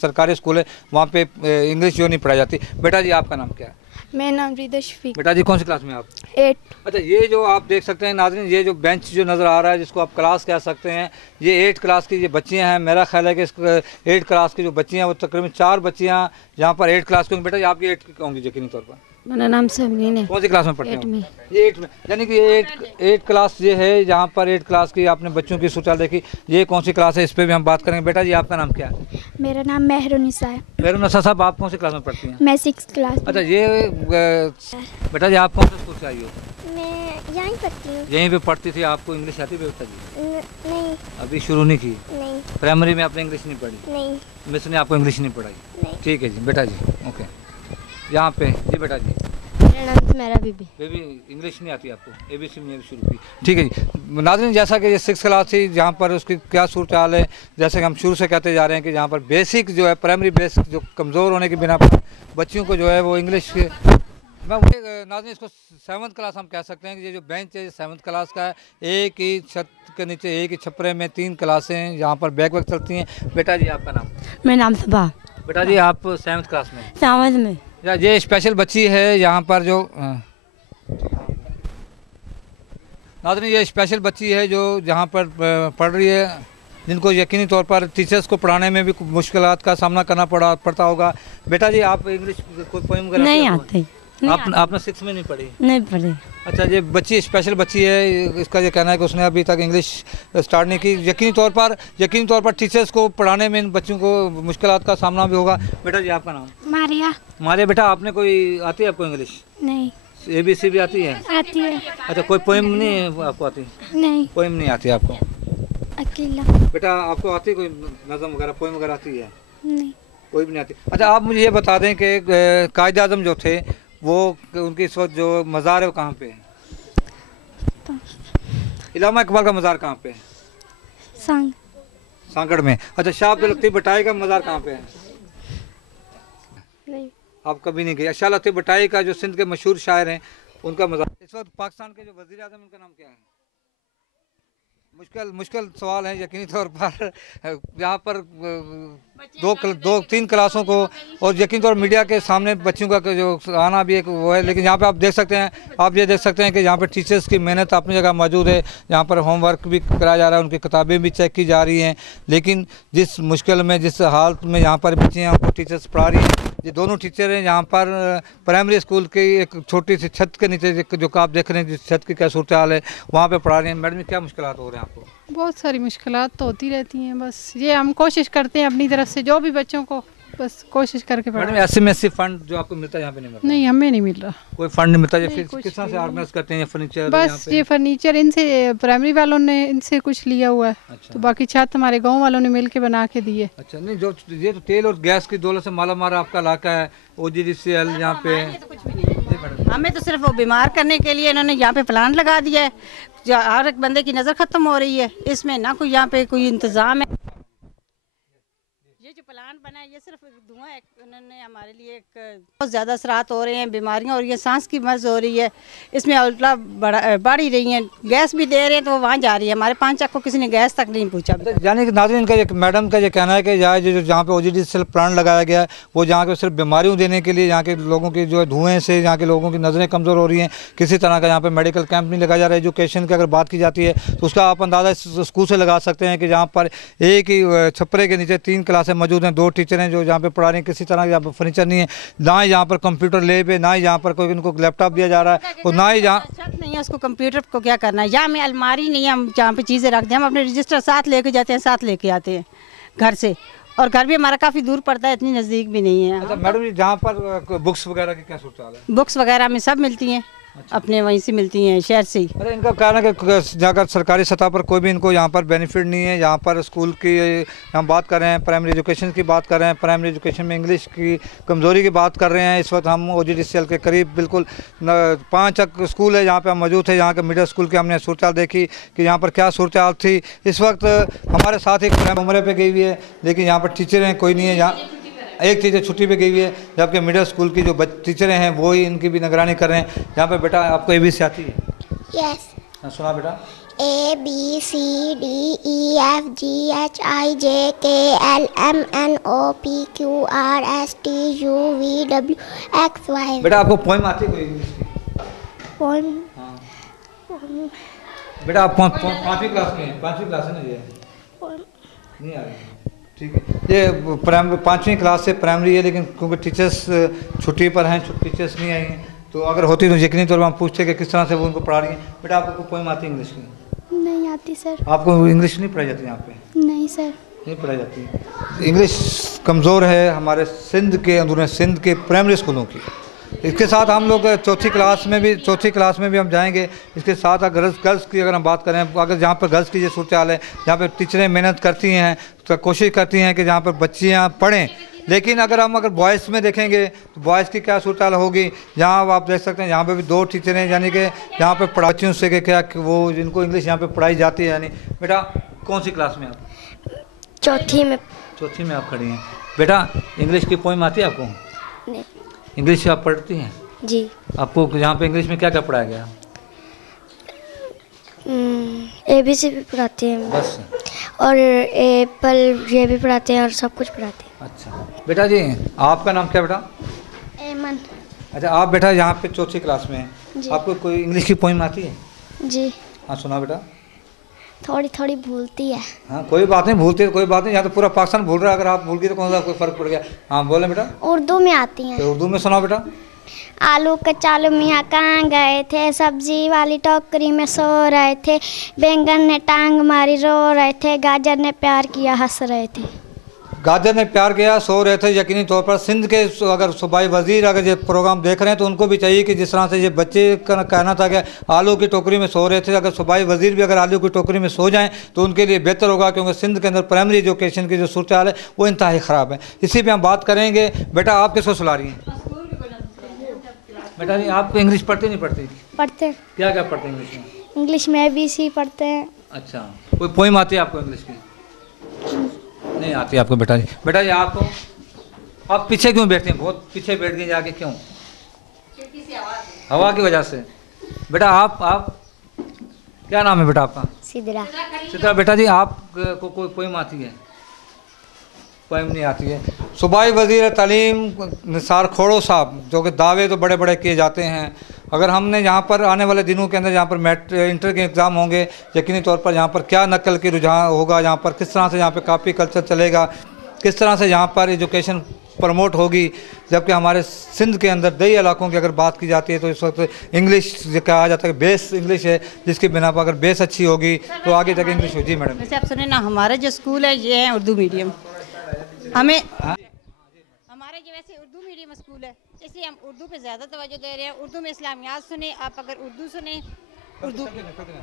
सरकारी स्कूल है वहाँ पे इंग्लिश जो नहीं पढ़ाई जाती। बेटा जी, आपका नाम क्या है? मेरा नाम रिदा शफीक। बेटा जी, कौन सी क्लास में आप? 8। अच्छा, ये जो आप देख सकते हैं नाज़रीन, ये जो बेंच जो नज़र आ रहा है, जिसको आप क्लास कह सकते हैं, ये 8 क्लास की ये बच्चियाँ हैं। मेरा ख्याल है कि इस 8 क्लास की जो बच्चियाँ, वो तकरीबन 4 बच्चियाँ यहाँ पर 8 क्लास की होंगी। बेटा जी, आपकी 8 की होंगी यकीनी तौर पर? मेरा नाम सबनीन है। कौन सी क्लास में पढ़ते 8 हैं? में। ये 8 में, यानी कि 8 क्लास ये है, जहाँ पर 8 क्लास की आपने बच्चों की सूचना देखी। ये कौन सी क्लास है, इस पर भी हम बात करेंगे। बेटा जी, आपका नाम क्या है? मेरा नाम मेहरुनिसा है। मेहरुनिसा साहब, आप कौन सी क्लास में पढ़ती हैं? मैं 6 क्लास। अच्छा, ये बेटा जी, आप कौन से स्कूल से आई हो? मैं यहीं पढ़ती हूँ। यहीं पे पढ़ती थी। आपको इंग्लिश आती है बेटा जी? नहीं। अभी शुरू नहीं की? नहीं। प्राइमरी में आपने इंग्लिश नहीं पढ़ी? नहीं। मिस ने आपको इंग्लिश नहीं पढ़ाई? नहीं। ठीक है जी बेटा जी, ओके। यहाँ पे जी बेटा जी। मेरा नाम मेरा बीबी। बेबी, इंग्लिश नहीं आती आपको? ABC में शुरू की? ठीक है जी। नाज़रीन, जैसा कि ये 6 क्लास थी, जहाँ पर उसकी क्या सूरत हाल है, जैसे कि हम शुरू से कहते जा रहे हैं कि जहाँ पर बेसिक जो है, प्राइमरी बेसिक जो कमज़ोर होने की बिना पर बच्चियों को जो है वो इंग्लिश, मैं नाज़रीन इसको 7th क्लास हम कह सकते हैं कि ये जो बेंच है 7th क्लास का है। एक ही छत के नीचे, एक ही छपरे में 3 क्लासें हैं, यहाँ पर बैक चलती हैं। बेटा जी, आपका नाम? मेरा नाम सबा। बेटा जी, आप 7th क्लास में? 7 में। ये स्पेशल बच्ची है यहाँ पर जो नाज़रीन, ये स्पेशल बच्ची है जो जहाँ पर पढ़ रही है, जिनको यकीनी तौर पर टीचर्स को पढ़ाने में भी मुश्किलात का सामना करना पड़ता होगा। बेटा जी, आप इंग्लिश कोई पोइम वगैरह नहीं आती? आपने 6 में नहीं पढ़ी? नहीं पढ़ी। अच्छा, ये बच्ची स्पेशल बच्ची है, इसका ये कहना है कि उसने अभी तक इंग्लिश स्टार्ट नहीं की। यकीनी तौर पर टीचर्स को पढ़ाने में इन बच्चों को मुश्किलात का सामना भी होगा। बेटा जी, आपका नाम? मारिया। मारिया, बेटा आपने कोई आती है आपको इंग्लिश? नहीं। ABC भी आती है? आती है। अच्छा, कोई पोइम नहीं आपको आती? नहीं। पोइम नहीं आती आपको? अकेला। बेटा, आपको आती है कोई नज़म वगैरह, पोइम वगैरह आती है? नहीं। कोई भी नहीं आती। अच्छा, आप मुझे ये बता दें कि कायद आज़म जो थे, वो उनकी इस वक्त जो मज़ार है वो कहाँ पे है? इलामा इकबाल का मज़ार कहाँ पे है? सांगड़ में। अच्छा, शाह अब्दुल लतीफ़ भट्टाई का मज़ार कहाँ पे है? नहीं। आप कभी नहीं गए? शाह लतीफ़ भट्टाई का जो सिंध के मशहूर शायर हैं, उनका मज़ार। इस वक्त पाकिस्तान के जो वज़ीर आज़म, उनका नाम क्या है? मुश्किल सवाल है यकीनी तौर पर। यहाँ पर 2-3 क्लासों को और यकीनी तौर मीडिया के सामने बच्चों का जो आना भी एक वो है, लेकिन यहाँ पे आप देख सकते हैं, ये देख सकते हैं कि यहाँ पे टीचर्स की मेहनत अपनी जगह मौजूद है। यहाँ पर होमवर्क भी कराया जा रहा है, उनकी किताबें भी चेक की जा रही हैं। लेकिन जिस मुश्किल में, जिस हालत में यहाँ पर बच्चियाँ उनको टीचर्स पढ़ा रही हैं, ये दोनों टीचर हैं यहाँ पर प्राइमरी स्कूल की एक छोटी सी छत के नीचे जो आप देख रहे हैं, जिस छत की क्या सूरत हाल है, वहाँ पे पढ़ा रही हैं। मैडम, क्या मुश्किलात हो रहे हैं आपको? बहुत सारी मुश्किलात तो होती रहती हैं, बस ये हम कोशिश करते हैं अपनी तरफ से, जो भी बच्चों को बस कोशिश करके पढ़ाएं। मैडम, SMSC फंड जो आपको मिलता है यहाँ पे नहीं मिलता? नहीं, हमें नहीं मिल रहा कोई फंड नहीं मिलता। फिर किस तरह से ऑर्गेनाइज करते हैं? फर्नीचर? बस ये फर्नीचर इनसे, प्राइमरी वालों ने इनसे कुछ लिया हुआ है। अच्छा। तो बाकी छत हमारे गांव वालों ने मिल के बना के दी है। अच्छा, नहीं, जो ये तो तेल और गैस की दौलत से मालामाल आपका इलाका है, OGDCL यहाँ पे। हमें तो सिर्फ वो बीमार करने के लिए इन्होंने यहाँ पे प्लांट लगा दिया है, हर एक बंदे की नज़र ख़त्म हो रही है, इसमें ना कोई यहाँ पे कोई इंतज़ाम है। ये जो प्लांट बना है, ये सिर्फ धुआं है, उन्होंने हमारे लिए एक बहुत ज़्यादा असरात हो रहे हैं, बीमारियां हो रही हैं, सांस की मर्ज हो रही है, इसमें उल्टा बढ़ ही रही हैं। गैस भी दे रहे हैं तो वो वहाँ जा रही है, हमारे 5 को किसी ने गैस तक नहीं पूछा। यानी कि नाज़रीन, इनका एक मैडम का ये कहना है कि जहाँ पे OGDCL प्लांट लगाया गया है, वो जहाँ पे सिर्फ बीमारियों देने के लिए, यहाँ के लोगों की जो धुएँ से यहाँ के लोगों की नज़रें कमज़ोर हो रही हैं, किसी तरह का यहाँ पे मेडिकल कैंप नहीं लगाया जा रहा है। एजुकेशन की अगर बात की जाती है तो उसका आप अंदाज़ा स्कूल से लगा सकते हैं कि जहाँ पर एक ही छपरे के नीचे 3 क्लासें मौजूद हैं, 2 टीचर हैं जो यहाँ पे पढ़ा रही हैं। किसी तरह यहाँ पर फर्नीचर नहीं है, ना ही यहाँ पर कंप्यूटर लैब है, ना ही यहाँ पर कोई इनको लैपटॉप दिया जा रहा है, और ना ही जहाँ नहीं है उसको कंप्यूटर को क्या करना है। यहाँ में अलमारी नहीं है, हम जहाँ पे चीज़ें रखते हैं, हम अपने रजिस्टर साथ लेके जाते हैं, साथ लेके आते हैं घर से, और घर भी हमारा काफ़ी दूर पड़ता है, इतनी नज़दीक भी नहीं है। अच्छा मैडम जी, जहाँ पर बुक्स वगैरह की क्या सूरत है? बुक्स वगैरह में सब मिलती हैं। अच्छा। अपने वहीं से मिलती हैं, शहर से ही। अरे इनका कहना है कि जाकर सरकारी सतह पर कोई भी इनको यहाँ पर बेनिफिट नहीं है। यहाँ पर स्कूल की हम बात कर रहे हैं, प्राइमरी एजुकेशन की बात कर रहे हैं, प्राइमरी एजुकेशन में इंग्लिश की कमज़ोरी की बात कर रहे हैं। इस वक्त हम OGDCL के करीब बिल्कुल 5 स्कूल है जहाँ पर हम मौजूद थे। यहाँ के मिडिल स्कूल की हमने सूरत देखी कि यहाँ पर क्या सूरत हाल थी। इस वक्त हमारे साथ एक उम्र पर गई हुई है, लेकिन यहाँ पर टीचरें कोई नहीं है। यहाँ एक टीचर छुट्टी पे गई हुई है, जबकि मिडिल स्कूल की जो टीचरें हैं वो ही इनकी भी निगरानी कर रहे हैं। यहाँ पे बेटा आपको ABC आती है? यस। सुना बेटा। ABCDEFGHIJKLMNOPQRSTUVWXY। बेटा आपको पोएम आती है कोई इंग्लिश की? पोएम? बेटा आप 5वीं क्लास में हैं, 5वीं क्लास है ना ये? नहीं आ रही, ठीक है। ये प्राइमरी 5वीं क्लास से प्राइमरी है, लेकिन क्योंकि टीचर्स छुट्टी पर हैं, टीचर्स नहीं आई हैं, तो अगर होती तो यकीनी तौर पर हम पूछते कि किस तरह से वो उनको पढ़ा रही हैं। बेटा आपको पोएम आती है इंग्लिश की? नहीं आती सर। आपको इंग्लिश नहीं पढ़ाई जाती यहाँ पे? नहीं सर। नहीं पढ़ाई जाती। इंग्लिश कमज़ोर है हमारे सिंध के प्राइमरी स्कूलों की। इसके साथ हम लोग चौथी क्लास में भी हम जाएंगे। इसके साथ अगर गर्ल्स की अगर हम बात करें, अगर जहाँ पर गर्ल्स की ये सूरत हाल है, जहाँ पर टीचरें मेहनत करती हैं, तो कोशिश करती हैं कि जहाँ पर बच्चियाँ पढ़ें, लेकिन अगर बॉयज़ में देखेंगे तो बॉयज़ की क्या सूरत हाल होगी। यहाँ आप देख सकते हैं, यहाँ पे भी 2 टीचरें, यानी कि यहाँ पे बच्चियों से कि क्या वो जिनको इंग्लिश यहाँ पे पढ़ाई जाती है। यानी बेटा कौन सी क्लास में आप? चौथी में आप खड़ी हैं। बेटा इंग्लिश की पोएम आती है आपको? नहीं। इंग्लिश आप पढ़ती हैं? जी। आपको यहाँ पे इंग्लिश में क्या क्या पढ़ाया गया? ABC भी पढ़ाते हैं बस, और एप्पल ये भी पढ़ाते हैं और सब कुछ पढ़ाते हैं। अच्छा बेटा जी, आपका नाम क्या बेटा? एमन। अच्छा आप बेटा यहाँ पे चौथी क्लास में हैं, आपको कोई इंग्लिश की पोएम आती है? जी। हाँ सुना बेटा। थोड़ी थोड़ी भूलती है। हाँ कोई बात नहीं, भूलती है कोई बात नहीं, यहाँ तो पूरा पाकिस्तान भूल रहा है। अगर आप भूल गई तो कौन सा कोई फ़र्क पड़ गया। हाँ बोले बेटा। उर्दू में आती हैं। तो उर्दू में सुनाओ बेटा। आलू कचालू मियाँ कहाँ गए थे, सब्जी वाली टोकरी में सो रहे थे, बैंगन ने टांग मारी रो रहे थे, गाजर ने प्यार किया हंस रहे थे। गाजर ने प्यार किया सो रहे थे। यकीनी तौर पर सिंध के अगर सूबाई वजीर अगर ये प्रोग्राम देख रहे हैं तो उनको भी चाहिए कि जिस तरह से ये बच्चे का कहना था कि आलू की टोकरी में सो रहे थे, अगर सूबाई वजीर भी अगर आलू की टोकरी में सो जाएं तो उनके लिए बेहतर होगा, क्योंकि सिंध के अंदर प्राइमरी एजुकेशन की जो सूरत हाल है वो इंतहाई ख़राब है। इसी पर हम बात करेंगे। बेटा आप किसको सुला रही हैं? बेटा नहीं, आप इंग्लिश पढ़ते नहीं पढ़ते? पढ़ते। क्या क्या पढ़ते हैं इंग्लिश में? इंग्लिश में ABC पढ़ते हैं। अच्छा कोई पोएम आती है आपको इंग्लिश की? नहीं आती आपको बेटा जी। बेटा जी आपको, आप पीछे क्यों बैठते हैं? बहुत पीछे बैठ गए जाके, क्यों? हवा की वजह से। बेटा आप क्या नाम है बेटा आपका? सिद्रा। बेटा जी आपको कोई पोएम आती है? पोएम नहीं आती है। सूबाई वज़ीर तालीम निसार खोड़ो साहब, जो कि दावे तो बड़े बड़े किए जाते हैं, अगर हमने यहाँ पर आने वाले दिनों के अंदर जहाँ पर इंटर के एग्ज़ाम होंगे, यकीनी तौर पर यहाँ पर क्या नकल की रुझान होगा, यहाँ पर किस तरह से यहाँ पर कापी कल्चर चलेगा, किस तरह से यहाँ पर एजुकेशन प्रमोट होगी, जबकि हमारे सिंध के अंदर कई इलाकों की अगर बात की जाती है तो इस वक्त इंग्लिश कहा जाता है कि बेस इंग्लिश है, जिसकी बिना पर अगर बेस अच्छी होगी तो आगे तक इंग्लिश हो। जी मैडम। वैसे आप सुने ना, हमारे जो स्कूल है ये है उर्दू मीडियम। हमारे जो वैसे उर्दू मीडियम स्कूल है, इसलिए हम उर्दू पे ज़्यादा तवज्जो दे रहे हैं। उर्दू में इस्लामियात सुने आप, अगर उर्दू सुने उर्दू,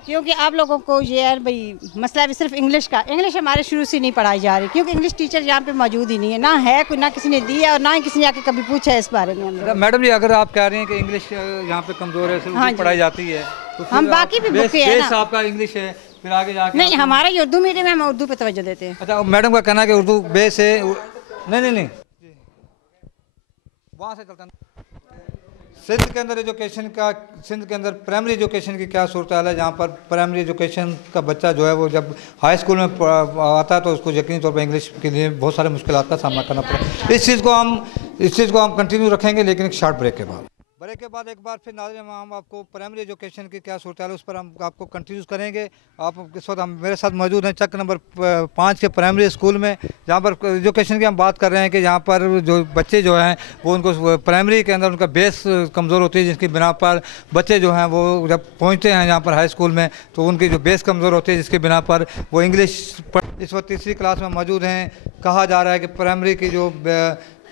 क्योंकि आप लोगों को ये है भाई मसला भी सिर्फ इंग्लिश का। इंग्लिश हमारे शुरू से नहीं पढ़ाई जा रही, क्योंकि इंग्लिश टीचर यहाँ पे मौजूद ही नहीं है, ना है कोई, ना किसी ने दी है और ना ही किसी ने आके कभी पूछा है इस बारे में। मैडम जी अगर आप कह रहे हैं कि इंग्लिश यहाँ पे कमज़ोर है, सिर्फ पढ़ाई जाती है, तो हम बाकी भी बुके है ना, आपका इंग्लिश है, फिर आगे जाके नहीं हमारा ये उर्दू मीडियम है, हम उर्दू पे तवज्जो देते हैं। अच्छा मैडम का कहना है कि उर्दू बेस है। नहीं वहाँ से चलता। सिंध के अंदर एजुकेशन का, सिंध के अंदर प्राइमरी एजुकेशन की क्या सूरत हाल है, जहाँ पर प्राइमरी एजुकेशन का बच्चा जो है वो जब हाई स्कूल में आता है तो उसको यकीनी तौर पर इंग्लिश के लिए बहुत सारे मुश्किलात का सामना करना पड़ा। इस चीज़ को हम कंटिन्यू रखेंगे, लेकिन एक शॉर्ट ब्रेक के बाद। ब्रेक के बाद एक बार फिर नाज़रीन हम आपको प्राइमरी एजुकेशन की क्या सूरत है उस पर हम आपको कंटिन्यूज़ करेंगे। आप इस वक्त हम मेरे साथ मौजूद हैं चक नंबर 5 के प्राइमरी स्कूल में, जहाँ पर एजुकेशन की हम बात कर रहे हैं कि यहाँ पर जो बच्चे जो हैं वो उनको प्राइमरी के अंदर उनका बेस कमज़ोर होती है, जिसकी बिना पर बच्चे जो हैं वो जब पहुँचते हैं यहाँ पर हाई स्कूल में तो उनकी जो बेस कमज़ोर होती है, जिसकी बिना पर वो इंग्लिश इस वक्त तीसरी क्लास में मौजूद हैं। कहा जा रहा है कि प्राइमरी की जो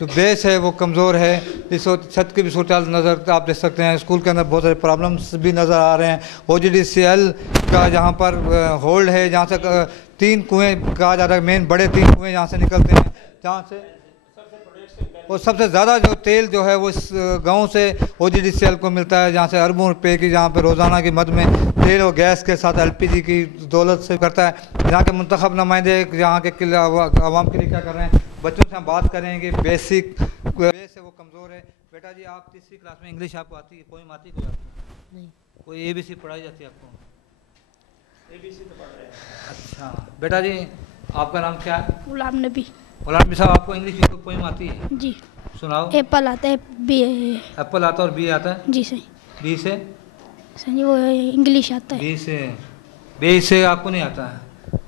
बेस है वो कमज़ोर है। इस वक्त छत की भी सूरत नज़र आप देख सकते हैं, स्कूल के अंदर बहुत सारे प्रॉब्लम्स भी नज़र आ रहे हैं। OGDCL का जहाँ पर होल्ड है, जहाँ से 3 कुएँ कहा जा रहा है, मेन बड़े 3 कुएँ जहाँ से निकलते हैं, जहाँ से और सबसे ज़्यादा जो तेल जो है वो इस गांव से OGDCL को मिलता है, जहाँ से अरबों रुपये की जहाँ पे रोज़ाना की मद में तेल और गैस के साथ LPG की दौलत से करता है। यहाँ के मुंतखब नुमाइंदे यहाँ के आवाम के लिए क्या कर रहे हैं, बच्चों से हम बात करेंगे। बेसिक बेस है वो कमज़ोर है। बेटा जी आप तीसरी क्लास में, इंग्लिश आपको आती है, पोएम आती कोई आपको? नहीं। कोई ABC पढ़ाई जाती है आपको? ABC तो पढ़ रहे हैं। अच्छा बेटा जी आपका नाम क्या है? गुलाम नबी। गुलाम नबी साहब आपको इंग्लिश में कोई पोएम आती है? जी सुनाओ। एप्पल आता है, बी एप्पल आता है और बी आता है? जी सही। बी से सही वो इंग्लिश आता है। बी से आपको नहीं आता है?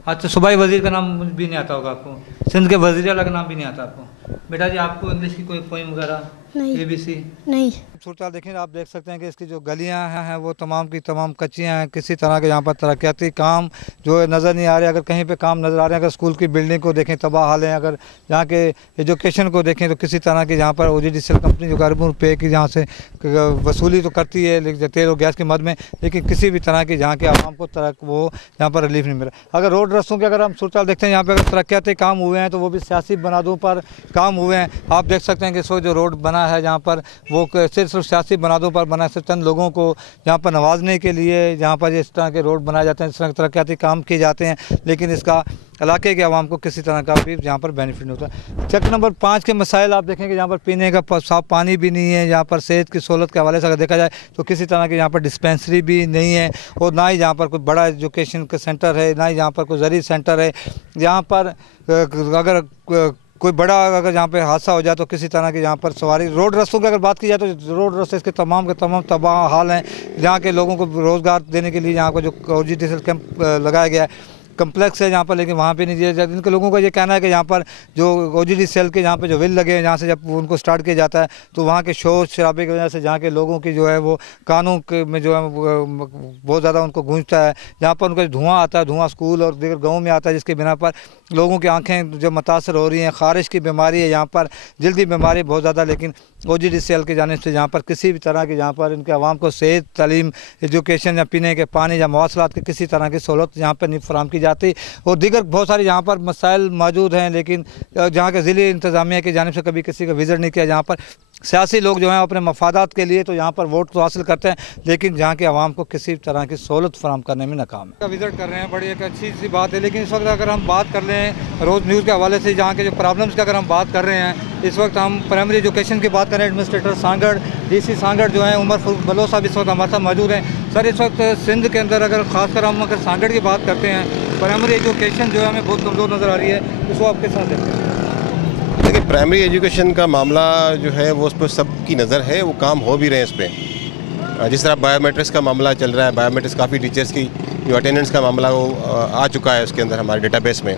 अच्छा सूबाई वजीर का नाम भी नहीं आता होगा आपको? सिंध के वजीर आला का नाम भी नहीं आता आपको? बेटा जी आपको इंग्लिश की कोई पोएम वगैरह नहीं? ABC नहीं। सूरत देखें आप देख सकते हैं कि इसकी जो गलियां हैं वो तमाम की तमाम कच्चियां हैं। किसी तरह के यहाँ पर तरक्याती काम जो है नज़र नहीं आ रहे। अगर कहीं पे काम नज़र आ रहे हैं, अगर स्कूल की बिल्डिंग को देखें तबाह हाल है, अगर यहाँ के एजुकेशन को देखें तो किसी तरह की यहाँ पर OGDCL कंपनी जो अरबों रुपये की जहाँ से वसूली तो करती है लेकिन तेल और गैस की मद में, लेकिन किसी भी तरह की जहाँ के आवाम को वो यहाँ पर रिलीफ नहीं मिला। अगर रोड रस्तों की अगर हम सूरत देखते हैं यहाँ पर अगर तरक्याती काम हुए हैं तो वो भी सियासी बुनियादों पर काम हुए हैं। आप देख सकते हैं कि सो जो रोड बना है जहाँ पर वो सिर्फ सियासी बुनियादों पर बना, सिर्फ चंद लोगों को यहाँ पर नवाजने के लिए जहाँ पर इस तरह के रोड बनाए जाते हैं, इस तरह के तरक्याती काम किए जाते हैं, लेकिन इसका इलाके के आवाम को किसी तरह का भी यहाँ पर बेनिफिट नहीं होता। चक नंबर 5 के मसाइल आप देखेंगे यहाँ पर पीने का साफ पानी भी नहीं है। यहाँ पर सेहत की सहूलत के हवाले से अगर देखा जाए तो किसी तरह की यहाँ पर डिस्पेंसरी भी नहीं है और ना ही यहाँ पर कोई बड़ा एजुकेशन का सेंटर है, ना ही यहाँ पर कोई ज़रूरी सेंटर है। यहाँ पर अगर कोई बड़ा अगर यहाँ पे हादसा हो जाए तो किसी तरह की यहाँ पर सवारी रोड रस्तों की अगर बात की जाए तो रोड रास्ते इसके तमाम के तमाम तबाह हाल हैं। यहाँ के लोगों को रोज़गार देने के लिए यहाँ पर जो OGDCL कैंप लगाया गया है, कम्प्लेक्स है जहाँ पर, लेकिन वहाँ पे नहीं दिया जाता। इनके लोगों का ये कहना है कि यहाँ पर जो OGDCL के यहाँ पे जो विल लगे हैं, जहाँ से जब उनको स्टार्ट किया जाता है तो वहाँ के शोर शराबे की वजह से जहाँ के लोगों की जो है वो कानों के में जो है बहुत ज़्यादा उनको गूंजता है। जहाँ पर उनका धुआँ आता है, धुआँ स्कूल और दीगर गाँव में आता है, जिसकी बिना पर लोगों की आँखें जो मुतासर हो रही हैं। ख़ारिश की बीमारी है यहाँ पर, जल्दी बीमारी बहुत ज़्यादा, लेकिन OGDCL की जानिब से यहाँ पर किसी भी तरह की यहाँ पर इनके आवाम को सेहत, तालीम, एजुकेशन या पीने के पानी या मवासलात की किसी तरह की सहूलत यहाँ पर नहीं फराहम की जाती। और दीगर बहुत सारी यहाँ पर मसाइल मौजूद हैं, लेकिन जहाँ के ज़िले इंतज़ामिया की जानिब से कभी किसी का विज़िट नहीं किया। जहाँ पर सियासी लोग जो हैं अपने मफादात के लिए तो यहाँ पर वोट तो हासिल करते हैं, लेकिन जहाँ के आवाम को किसी तरह की सहूलत फराहम करने में नाकाम है। विज़िट कर रहे हैं, बड़ी एक अच्छी सी बात है, लेकिन इस वक्त अगर हम बात कर लें रोज़ न्यूज़ के हवाले से जहाँ के जो प्रॉब्लम्स की अगर हम बात कर रहे हैं, इस वक्त हम प्राइमरी एजुकेशन की बात करें। एडमिनिस्ट्रेटर सांगड़ DC सांगड़ जो है उमर फारूक बलोच साहब इस वक्त हमारे साथ मौजूद हैं। सर इस वक्त सिंध के अंदर अगर ख़ासकर हम अगर सांगड़ की बात करते हैं, प्राइमरी एजुकेशन जो है हमें बहुत कमज़ोर नज़र आ रही है, इसको आपके साथ देखते हैं। देखिए प्राइमरी एजुकेशन का मामला जो है वो उस पर सबकी नज़र है, वो काम हो भी रहे हैं इस पर। जिस तरह बायोमेट्रिक्स का मामला चल रहा है, बायोमेट्रिक्स काफ़ी टीचर्स की जो अटेंडेंस का मामला वो आ चुका है उसके अंदर हमारे डेटाबेस में।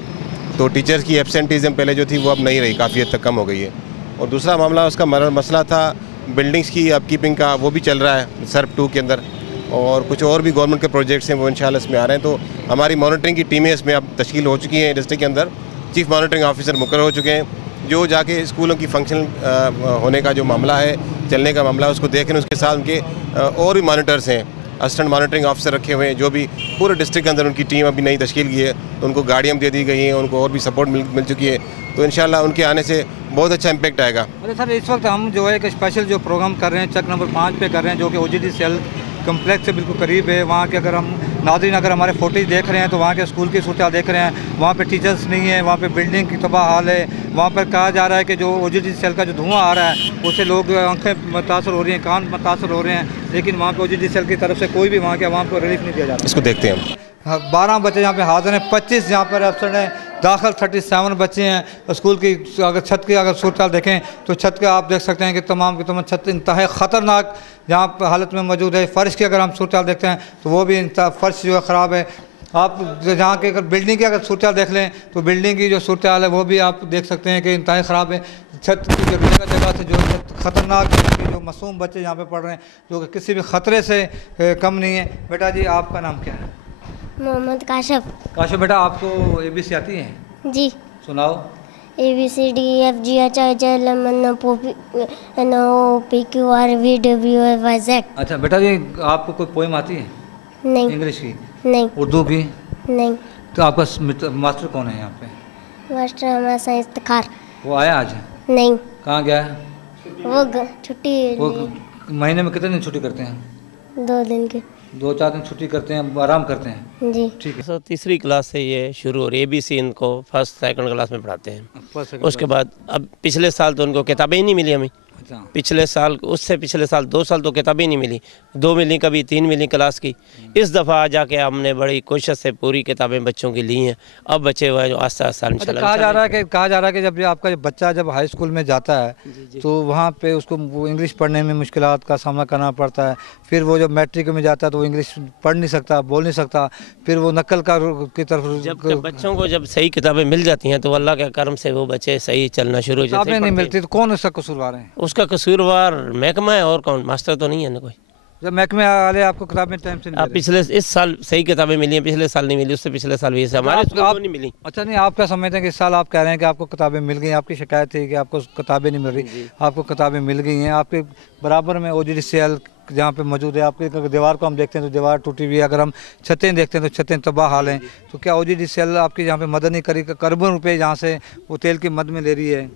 तो टीचर्स की एब्सेंटीज़म पहले जो थी वो अब नहीं रही, काफ़ी हद तक कम हो गई है। और दूसरा मामला उसका मसला था बिल्डिंग्स की अपकीपिंग का, वो भी चल रहा है SERP 2 के अंदर। और कुछ और भी गवर्नमेंट के प्रोजेक्ट्स हैं वो इंशाल्लाह इसमें आ रहे हैं। तो हमारी मॉनिटरिंग की टीमें इसमें अब तश्कील हो चुकी हैं डिस्ट्रिक्ट के अंदर। चीफ मॉनिटरिंग ऑफिसर मुकर्रर हो चुके हैं जो जाके स्कूलों की फंक्शनल होने का जो मामला है, चलने का मामला है, उसको देख रहे हैं। उसके साथ उनके और भी मॉनिटर्स हैं, असिस्टेंट मॉनिटरिंग ऑफिसर रखे हुए हैं जो भी पूरे डिस्ट्रिक्ट के अंदर उनकी टीम अभी नई तश्कील की है। तो उनको गाड़ियाँ दे दी गई हैं, उनको और भी सपोर्ट मिल चुकी है। तो इंशाल्लाह उनके आने से बहुत अच्छा इम्पैक्ट आएगा। अरे सर इस वक्त हम जो है एक स्पेशल जो प्रोग्राम कर रहे हैं चक नंबर 5 पे कर रहे हैं, जो कि OGDCL कम्प्लेक्स से बिल्कुल करीब है। वहाँ के अगर हम नाज़रीन अगर हमारे फोटेज देख रहे हैं तो वहाँ के स्कूल की सूरत देख रहे हैं, वहाँ पे टीचर्स नहीं है, वहाँ पे बिल्डिंग की तबाह हाल है। वहाँ पर कहा जा रहा है कि जो OGDCL का जो धुआं आ रहा है उससे लोग आंखें मुतासर हो रही हैं, कान मुतासर हो रहे हैं, लेकिन वहाँ पर OGDCL की तरफ से कोई भी वहाँ के आवाम को रिलीफ नहीं दिया जा रहा। इसको देखते हैं हम। 12 बच्चे यहाँ पे हाजिर हैं, 25 यहाँ पर एब्सेंट हैं। दाखिल 37 बच्चे हैं। स्कूल की अगर छत की अगर सूरत देखें तो छत का आप देख सकते हैं कि तमाम की तमाम छत इंतहाई ख़तरनाक जहाँ पर हालत में मौजूद है। फ़र्श की अगर हम सूरत देखते हैं तो वो भी फ़र्श जो है ख़राब है। आप जहाँ के अगर बिल्डिंग की अगर सूरत देख लें तो बिल्डिंग की जो सूरत है वो भी आप देख सकते हैं कि इंतहाई ख़राब है। छत की जगह जगह से जो ख़तरनाक जो मासूम बच्चे यहाँ पे पढ़ रहे हैं जो कि किसी भी ख़तरे से कम नहीं है। बेटा जी आपका नाम क्या है? मोहम्मद काशिफ। काशिफ बेटा आपको ABC आती है? जी। सुनाओ। ABCDFGHIJLMNOPQRVWXYZ। अच्छा बेटा जी आपको कोई पोइम आती है? नहीं। इंग्लिश की? नहीं। उर्दू की? नहीं। तो आपका मास्टर कौन है यहाँ पे? मास्टर हमारा साइंस इफ्तिखार। वो आया आज? नहीं। कहाँ गया है? वो छुट्टी। वो महीने में कितने दिन छुट्टी करते हैं? 2 दिन के। 2-4 दिन छुट्टी करते हैं, आराम करते हैं। जी ठीक है। सर तीसरी क्लास से ये शुरू हो रही है। ABC इनको फर्स्ट सेकंड क्लास में पढ़ाते हैं। उसके बाद अब पिछले साल तो उनको किताबें ही नहीं मिली हमें। पिछले साल उससे पिछले साल 2 साल तो किताबें नहीं मिली, 2 मिली कभी 3 मिली क्लास की। इस दफ़ा आ जाके हमने बड़ी कोशिश से पूरी किताबें बच्चों की ली हैं। अब बच्चे हुए जो आस्ता आस्ता कहा जा रहा है कि जब आपका बच्चा जब हाई स्कूल में जाता है तो वहाँ पे उसको वो इंग्लिश पढ़ने में मुश्किलात का सामना करना पड़ता है। फिर वो जब मैट्रिक में जाता है तो वो इंग्लिश पढ़ नहीं सकता, बोल नहीं सकता, फिर वो नकल की तरफ। जब बच्चों को जब सही किताबें मिल जाती हैं तो अल्लाह के करम से वो बच्चे सही चलना शुरू हो जाते हैं। नहीं मिलती तो कौन उसका कसूरवार है? उसका कसूरवार महकमा है और कौन, मास्टर तो नहीं है ना कोई। जब महकमे वाले आपको किताबें टाइम से नहीं पिछले इस साल सही किताबें मिली हैं, पिछले साल नहीं मिली, उससे पिछले साल भी हमारे स्कूल को नहीं मिली। अच्छा नहीं आप क्या समझते हैं कि इस साल आप कह रहे हैं कि आपको किताबें मिल गई, आपकी शिकायत थी कि आपको किताबें नहीं मिल रही, आपको किताबें मिल गई हैं। आपके बराबर में OGDCL जहाँ पे मौजूद है, आपकी दीवार को हम देखते हैं तो दीवार टूटी हुई है, अगर हम छतें देखते हैं तो छतें तबाह हाल हैं। तो क्या OGDCL आपकी यहाँ पे मदद नहीं करी? करोड़ों रुपये जहाँ से वो तेल की मद में ले रही है।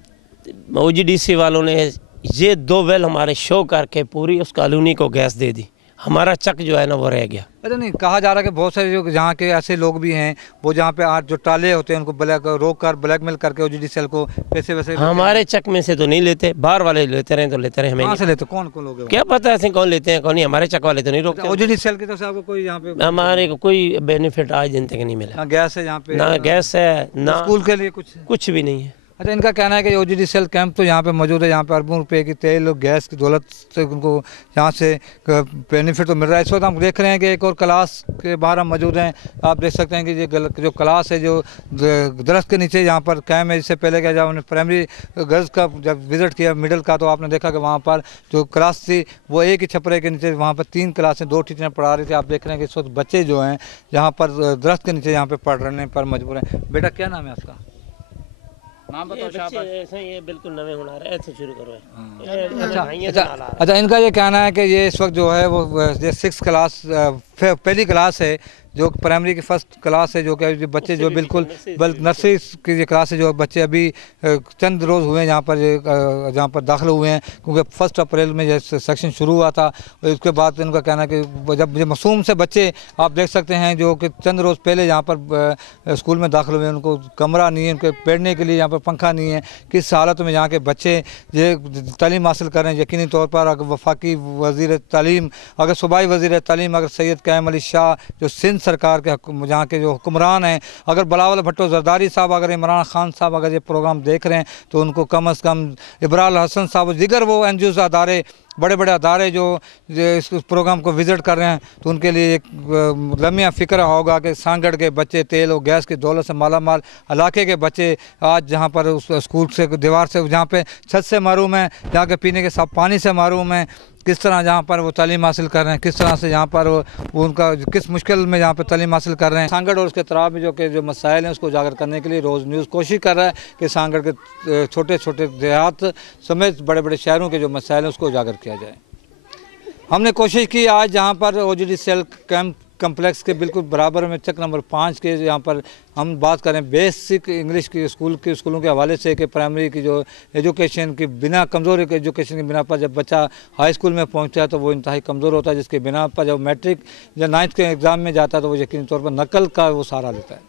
OGDC वालों ने ये 2 वेल हमारे शो करके पूरी उस कॉलोनी को गैस दे दी, हमारा चक जो है ना वो रह गया। अच्छा नहीं कहा जा रहा है कि बहुत सारे जो जहाँ के ऐसे लोग भी हैं वो जहाँ पे जो टाले होते हैं उनको रोक कर ब्लैकमेल करके OGDCL को पैसे वैसे हमारे चक में से तो नहीं लेते, बाहर वाले लेते रहे तो लेते रहे। हमें से लेते कौन लोग क्या पता ऐसे कौन लेते हैं कौन नहीं, हमारे चक वाले तो नहीं रोकते। OGDCL की तरफ से आपको कोई यहाँ पे हमारे को कोई बेनिफिट आज दिन तक नहीं मिला। ना गैस है यहाँ पे, ना गैस है, ना स्कूल के लिए कुछ भी नहीं है। अच्छा इनका कहना है कि OGDCL कैंप तो यहाँ पे मौजूद है, यहाँ पे अरबों रुपए की तेल और गैस की दौलत से उनको यहाँ से बेनिफिट तो मिल रहा है। इस वक्त हम देख रहे हैं कि एक और क्लास के बाहर हम मौजूद हैं। आप देख सकते हैं कि ये जो क्लास है जो दरख्त के नीचे यहाँ पर कैम्प है। इससे पहले क्या जब हमने प्राइमरी गर्ल्स का जब विज़िट किया मिडिल का तो आपने देखा कि वहाँ पर जो क्लास थी वो एक ही छपरे के नीचे, वहाँ पर 3 क्लासें 2 टीचरें पढ़ा रही थी। आप देख रहे हैं कि इस वक्त बच्चे जो हैं यहाँ पर दरख्त के नीचे यहाँ पर पढ़ने पर मजबूर हैं। बेटा क्या नाम है आपका? नाम बताओ। ये बिल्कुल नवे हुनर है, ऐसे शुरू करो। अच्छा इनका ये कहना है कि ये इस वक्त जो है वो ये 6 क्लास पहली क्लास है जो प्राइमरी की फर्स्ट क्लास है, जो कि बच्चे जो बिल्कुल नर्सरी की जो क्लास है, जो बच्चे अभी चंद रोज़ हुए हैं जहाँ पर दाखिल हुए हैं क्योंकि 1 अप्रैल में ये सेक्शन शुरू हुआ था। और उसके बाद इनका कहना है कि जब ये मासूम से बच्चे आप देख सकते हैं जो कि चंद रोज़ पहले यहाँ पर स्कूल में दाखिल हुए हैं, उनको कमरा नहीं है, उनके बैठने के लिए यहाँ पर पंखा नहीं है। किस हालत में यहाँ के बच्चे ये तालीम हासिल कर रहे हैं। यकीनी तौर पर अगर वफाकी वज़ीर तालीम, अगर सूबाई वज़ीर तालीम अगर सैयद कैम अली शाह जो सिंध सरकार के जहाँ के जो हुक्मरान हैं, अगर बिलावल भुट्टो जरदारी साहब, अगर इमरान खान साहब अगर ये प्रोग्राम देख रहे हैं तो उनको कम से कम इब्राल हसन साहब दिगर वो NGOs अदारे बड़े बड़े अदारे जो इस प्रोग्राम को विज़िट कर रहे हैं तो उनके लिए एक लम्हा फ़िक्र होगा कि सांगड़ के बच्चे तेल और गैस की दौलत से माला माल इलाके के बच्चे आज जहाँ पर उस स्कूल से दीवार से जहाँ पे छत से महरूम हैं, जहाँ के पीने के साफ पानी से महरूम हैं, किस तरह जहाँ पर वो तालीम हासिल कर रहे हैं, किस तरह से यहाँ पर वो उनका किस मुश्किल में यहाँ पर तालीम हासिल कर रहे हैं। सांगड़ और उसके तराब में जो मसाइल हैं उसको उजागर करने के लिए रोज़ न्यूज़ कोशिश कर रहा है कि सांगड़ के छोटे छोटे देहात समेत बड़े बड़े शहरों के जो मसाइल हैं उसको उजागर किया जाए। हमने कोशिश की आज जहाँ पर OGDCL कैंप कम्प्लेक्स के बिल्कुल बराबर में चक नंबर 5 के यहाँ पर हम बात करें बेसिक इंग्लिश की स्कूलों के हवाले से कि प्राइमरी की जो एजुकेशन की बिना कमज़ोर एजुकेशन की बिना पर जब बच्चा हाई स्कूल में पहुँचता है तो वो इंतहाई कमज़ोर होता है, जिसके बिना पर जब मैट्रिक या 9th के एग्ज़ाम में जाता है तो वो यकीनी तौर पर नकल का वो सहारा लेता है।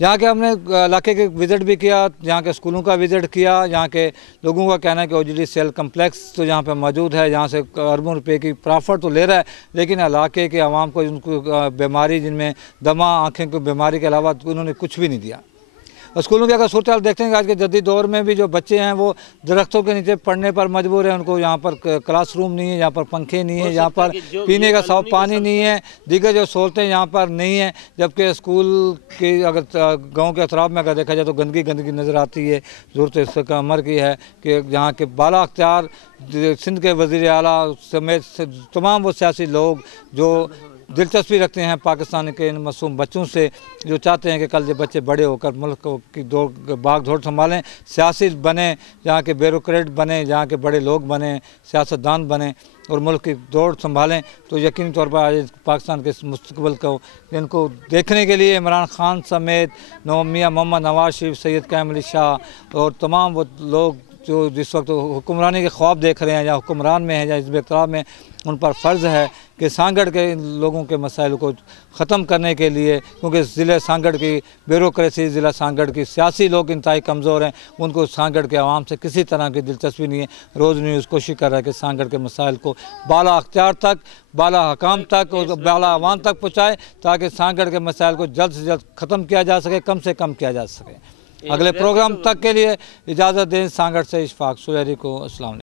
यहाँ के हमने इलाके के विज़िट भी किया, यहाँ के स्कूलों का विज़िट किया। यहाँ के लोगों का कहना है कि OGDCL कम्प्लेक्स तो यहाँ पे मौजूद है, जहाँ से अरबों रुपए की प्रॉफिट तो ले रहा है, लेकिन इलाके के आवाम को उनको बीमारी जिनमें दमा आँखें की बीमारी के अलावा उन्होंने कुछ भी नहीं दिया। स्कूलों की अगर सूरत हाल देखते हैं आज के जदीद दौर में भी जो बच्चे हैं वो दरख्तों के नीचे पढ़ने पर मजबूर हैं। उनको यहाँ पर क्लासरूम नहीं है, यहाँ पर पंखे नहीं है, यहाँ पर पीने का साफ पानी नहीं है, दीगर जो सहूलतें यहाँ पर नहीं हैं। जबकि स्कूल की अगर गाँव के अतराफ में अगर देखा जाए तो गंदगी नज़र आती है। ज़रूरत इस अमर की है कि यहाँ के बाला अख्तियार सिंध के वज़ीर आला समेत तमाम वो सियासी लोग जो दिलचस्पी रखते हैं पाकिस्तान के इन मासूम बच्चों से, जो चाहते हैं कि कल ये बच्चे बड़े होकर मुल्क की भाग दौड़ संभालें, सियासी बने, यहाँ के ब्यूरोक्रेट बने, यहाँ के बड़े लोग बने, सियासतदान बने और मुल्क की दौड़ संभालें, तो यकीनी तौर पर आज पाकिस्तान के मुस्तकबिल को इनको देखने के लिए इमरान खान समेत मियां मोहम्मद नवाज शरीफ, सैयद कायम अली शाह और तमाम वो लोग जो जिस वक्त हुक्मरानी के ख्वाब देख रहे हैं या हुक्मरान में हैं या हिज़्ब इख्तिलाफ में, उन पर फ़र्ज़ है कि सांगड़ के लोगों के मसाइल को ख़त्म करने के लिए, क्योंकि ज़िले सांगड़ की ब्यूरोक्रेसी, ज़िला सांगड़ की सियासी लोग इंतहाई कमज़ोर हैं, उनको सांगड़ के आवाम से किसी तरह की दिलचस्पी नहीं है। रोज़ न्यूज़ कोशिश कर रहा है कि सांगड़ के मसाइल को बाला अख्तियार तक, बाला हकाम तक और बाला अवाम तक पहुँचाए ताकि सांगड़ के मसाइल को जल्द से जल्द ख़त्म किया जा सके, कम से कम किया जा सके। अगले प्रोग्राम तक के लिए इजाज़त दें। सांगड़ से इशफाक सुलहरी को अस्सलाम।